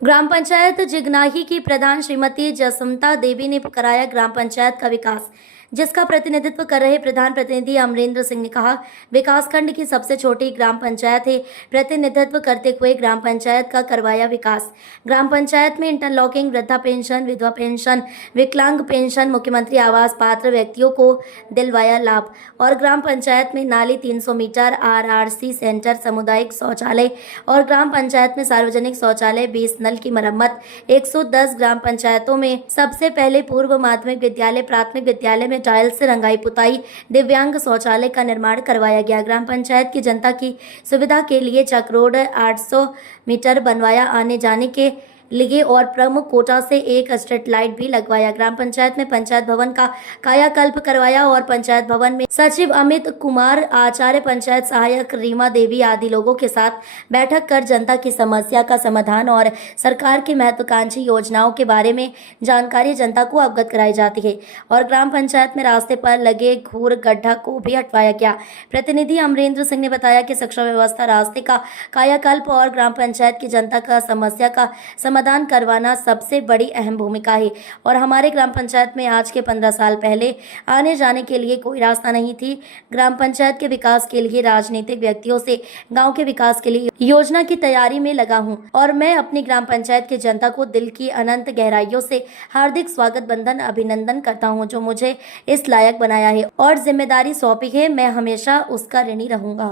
ग्राम पंचायत जिगनाही की प्रधान श्रीमती जसमता देवी ने कराया ग्राम पंचायत का विकास, जिसका प्रतिनिधित्व कर रहे प्रधान प्रतिनिधि अमरेंद्र सिंह ने कहा, विकासखंड की सबसे छोटी ग्राम पंचायत है, प्रतिनिधित्व करते हुए ग्राम पंचायत का करवाया विकास। ग्राम पंचायत में इंटरलॉकिंग, वृद्धा पेंशन, विधवा पेंशन, विकलांग पेंशन, मुख्यमंत्री आवास पात्र व्यक्तियों को दिलवाया लाभ और ग्राम पंचायत में नाली 300 मीटर, RRC सेंटर, सामुदायिक शौचालय और ग्राम पंचायत में सार्वजनिक शौचालय, 20 नल की मरम्मत। 110 ग्राम पंचायतों में सबसे पहले पूर्व माध्यमिक विद्यालय, प्राथमिक विद्यालय में टाइल्स से रंगाई पुताई, दिव्यांग शौचालय का निर्माण करवाया गया। ग्राम पंचायत की जनता की सुविधा के लिए चक रोड 800 मीटर बनवाया, आने जाने के लिए और प्रमुख कोटा से एक स्ट्रीट लाइट भी लगवाया। ग्राम पंचायत में पंचायत भवन का कायाकल्प करवाया और पंचायत भवन में सचिव अमित कुमार, आचार्य, पंचायत सहायक रीमा देवी आदि लोगों के साथ बैठक कर जनता की समस्या का समाधान और सरकार की महत्वाकांक्षी योजनाओं के बारे में जानकारी जनता को अवगत कराई जाती है और ग्राम पंचायत में रास्ते पर लगे घूर गड्ढा को भी हटवाया गया। प्रतिनिधि अमरेंद्र सिंह ने बताया कि शिक्षा व्यवस्था, रास्ते का कायाकल्प और ग्राम पंचायत की जनता का समस्या का समाधान करवाना सबसे बड़ी अहम भूमिका है और हमारे ग्राम पंचायत में आज के 15 साल पहले आने जाने के लिए कोई रास्ता नहीं थी। ग्राम पंचायत के विकास के लिए राजनीतिक व्यक्तियों से गांव के विकास के लिए योजना की तैयारी में लगा हूं और मैं अपनी ग्राम पंचायत की जनता को दिल की अनंत गहराइयों से हार्दिक स्वागत बंधन अभिनंदन करता हूं, जो मुझे इस लायक बनाया है और जिम्मेदारी सौंपी है। मैं हमेशा उसका ऋणी रहूंगा।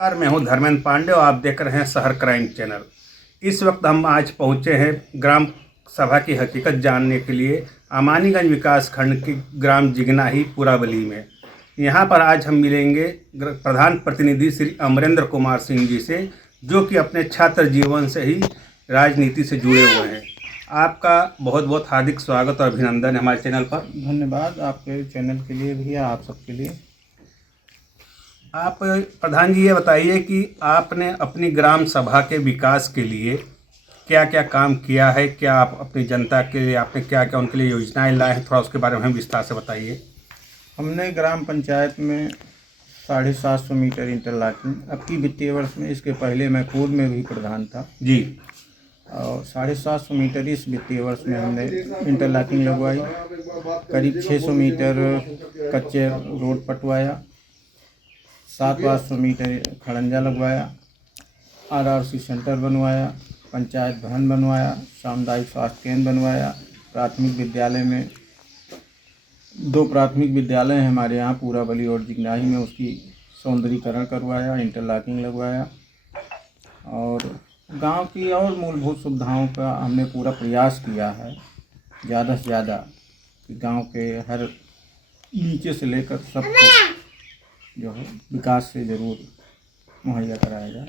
मैं हूं धर्मेंद्र पांडे और आप देख रहे हैं शहर क्राइम चैनल। इस वक्त हम आज पहुंचे हैं ग्राम सभा की हकीकत जानने के लिए अमानीगंज विकास खंड की ग्राम जिगनाही पुरावली में। यहां पर आज हम मिलेंगे प्रधान प्रतिनिधि श्री अमरेंद्र कुमार सिंह जी से, जो कि अपने छात्र जीवन से ही राजनीति से जुड़े हुए हैं। आपका बहुत बहुत हार्दिक स्वागत और अभिनंदन है हमारे चैनल पर। धन्यवाद आपके चैनल के लिए भी, आप सबके लिए। आप प्रधान जी ये बताइए कि आपने अपनी ग्राम सभा के विकास के लिए क्या क्या काम किया है, क्या आप अपनी जनता के लिए आपने क्या क्या उनके लिए योजनाएं लाए हैं, थोड़ा उसके बारे में हमें विस्तार से बताइए। हमने ग्राम पंचायत में 750 मीटर इंटरलॉकिंग, अब की वित्तीय वर्ष में, इसके पहले मैं पूर्व में भी प्रधान था जी, और 750 मीटर इस वित्तीय वर्ष में हमने इंटरलॉकिंग लगवाई। करीब 600 मीटर कच्चे रोड पटवाया, 700 मीटर खड़ंजा लगवाया, RRC सेंटर बनवाया, पंचायत भवन बनवाया, सामुदायिक स्वास्थ्य केंद्र बनवाया। प्राथमिक विद्यालय में 2 प्राथमिक विद्यालय हैं हमारे यहाँ पुरावली और जिगनाही में, उसकी सौंदर्यीकरण करवाया, इंटरलॉकिंग लगवाया और गांव की और मूलभूत सुविधाओं का हमने पूरा प्रयास किया है ज़्यादा से ज़्यादा कि गांव के हर नीचे से लेकर सब जो है विकास से ज़रूर मुहैया कराया जाए।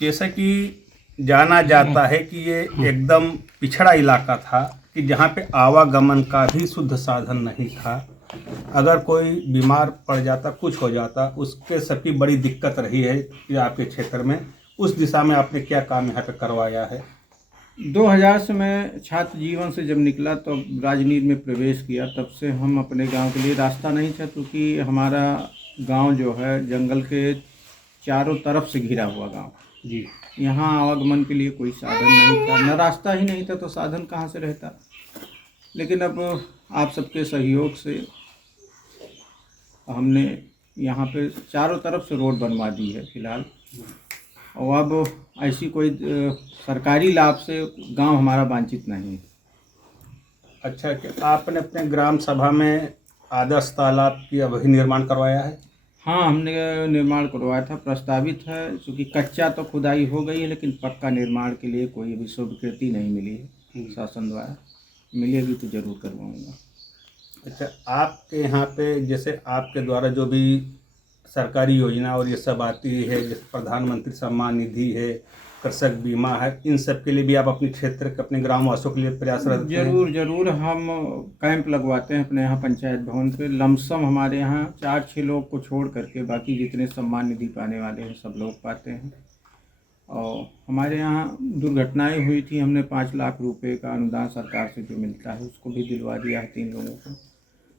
जैसा कि जाना जाता है कि ये एकदम पिछड़ा इलाका था कि जहाँ पे आवागमन का भी शुद्ध साधन नहीं था। अगर कोई बीमार पड़ जाता, कुछ हो जाता, उसके सबकी बड़ी दिक्कत रही है कि आपके क्षेत्र में। उस दिशा में आपने क्या काम यहाँ पे करवाया है? 2000 से मैं छात्र जीवन से जब निकला तो राजनीति में प्रवेश किया, तब से हम अपने गांव के लिए रास्ता नहीं था, क्योंकि हमारा गांव जो है जंगल के चारों तरफ से घिरा हुआ गांव जी। यहाँ आवागमन के लिए कोई साधन नहीं था, न रास्ता ही नहीं था तो साधन कहाँ से रहता। लेकिन अब आप सबके सहयोग से हमने यहाँ पे चारों तरफ से रोड बनवा दी है फिलहाल, और अब ऐसी कोई सरकारी लाभ से गांव हमारा वांछित नहीं है। अच्छा, कि आपने अपने ग्राम सभा में आदर्श तालाब की अभी निर्माण करवाया है? हाँ, हमने निर्माण करवाया था, प्रस्तावित है, क्योंकि कच्चा तो खुदाई हो गई है लेकिन पक्का निर्माण के लिए कोई अभी स्वीकृति नहीं मिली है शासन द्वारा। मिलेगी तो ज़रूर करवाऊँगा। अच्छा, आपके यहाँ पे जैसे आपके द्वारा जो भी सरकारी योजना और ये सब आती है, जैसे प्रधानमंत्री सम्मान निधि है, कृषक बीमा है, इन सब के लिए भी आप अपने क्षेत्र के अपने ग्रामवासियों के लिए प्रयासरत हैं? जरूर हम कैंप लगवाते हैं अपने यहाँ पंचायत भवन पे। लमसम हमारे यहाँ 4-6 लोग को छोड़ करके बाकी जितने सम्मान निधि पाने वाले हैं सब लोग पाते हैं। और हमारे यहाँ दुर्घटनाएं हुई थी, हमने 5 लाख रुपए का अनुदान सरकार से जो मिलता है उसको भी दिलवा दिया है 3 लोगों को।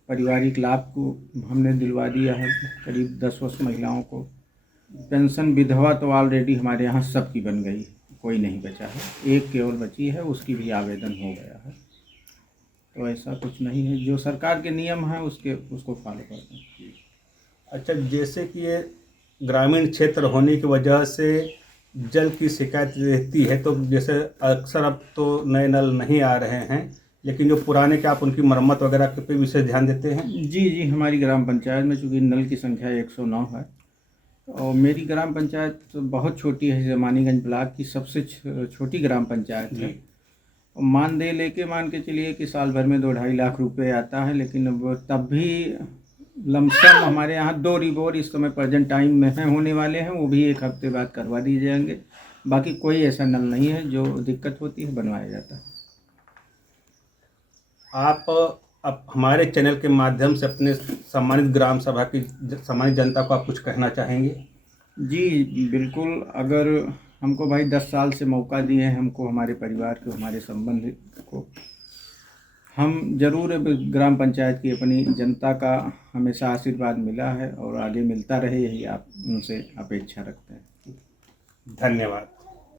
पारिवारिक लाभ को हमने दिलवा दिया है करीब 10 महिलाओं को। पेंशन विधवा तो ऑलरेडी हमारे यहाँ सबकी बन गई है। कोई नहीं बचा है, एक केवल बची है, उसकी भी आवेदन हो गया है। तो ऐसा कुछ नहीं है, जो सरकार के नियम हैं उसको फॉलो करते हैं। अच्छा, जैसे कि ये ग्रामीण क्षेत्र होने की वजह से जल की शिकायत रहती है, तो जैसे अक्सर अब तो नए नल नहीं आ रहे हैं, लेकिन जो पुराने क्या आप उनकी मरम्मत वगैरह पे विशेष ध्यान देते हैं? जी, हमारी ग्राम पंचायत में चूँकि नल की संख्या 109 है और मेरी ग्राम पंचायत बहुत छोटी है, जमानीगंज ब्लॉक की सबसे छोटी ग्राम पंचायत है। और मानदेय लेके मान के चलिए कि साल भर में 2-2.5 लाख रुपए आता है, लेकिन अब तब भी लमसम हमारे यहाँ 2 रिबोर इस समय प्रेजेंट टाइम में होने वाले हैं, वो भी 1 हफ्ते बाद करवा दिए जाएंगे। बाकी कोई ऐसा नल नहीं है, जो दिक्कत होती है बनवाया जाता है। आप अब हमारे चैनल के माध्यम से अपने सम्मानित ग्राम सभा की सम्मानित जनता को आप कुछ कहना चाहेंगे? जी बिल्कुल, अगर हमको भाई 10 साल से मौका दिए हैं, हमको हमारे परिवार को, हमारे संबंध को, हम जरूर ग्राम पंचायत की अपनी जनता का हमेशा आशीर्वाद मिला है और आगे मिलता रहे, यही आप उनसे अपेक्षा रखते हैं। धन्यवाद।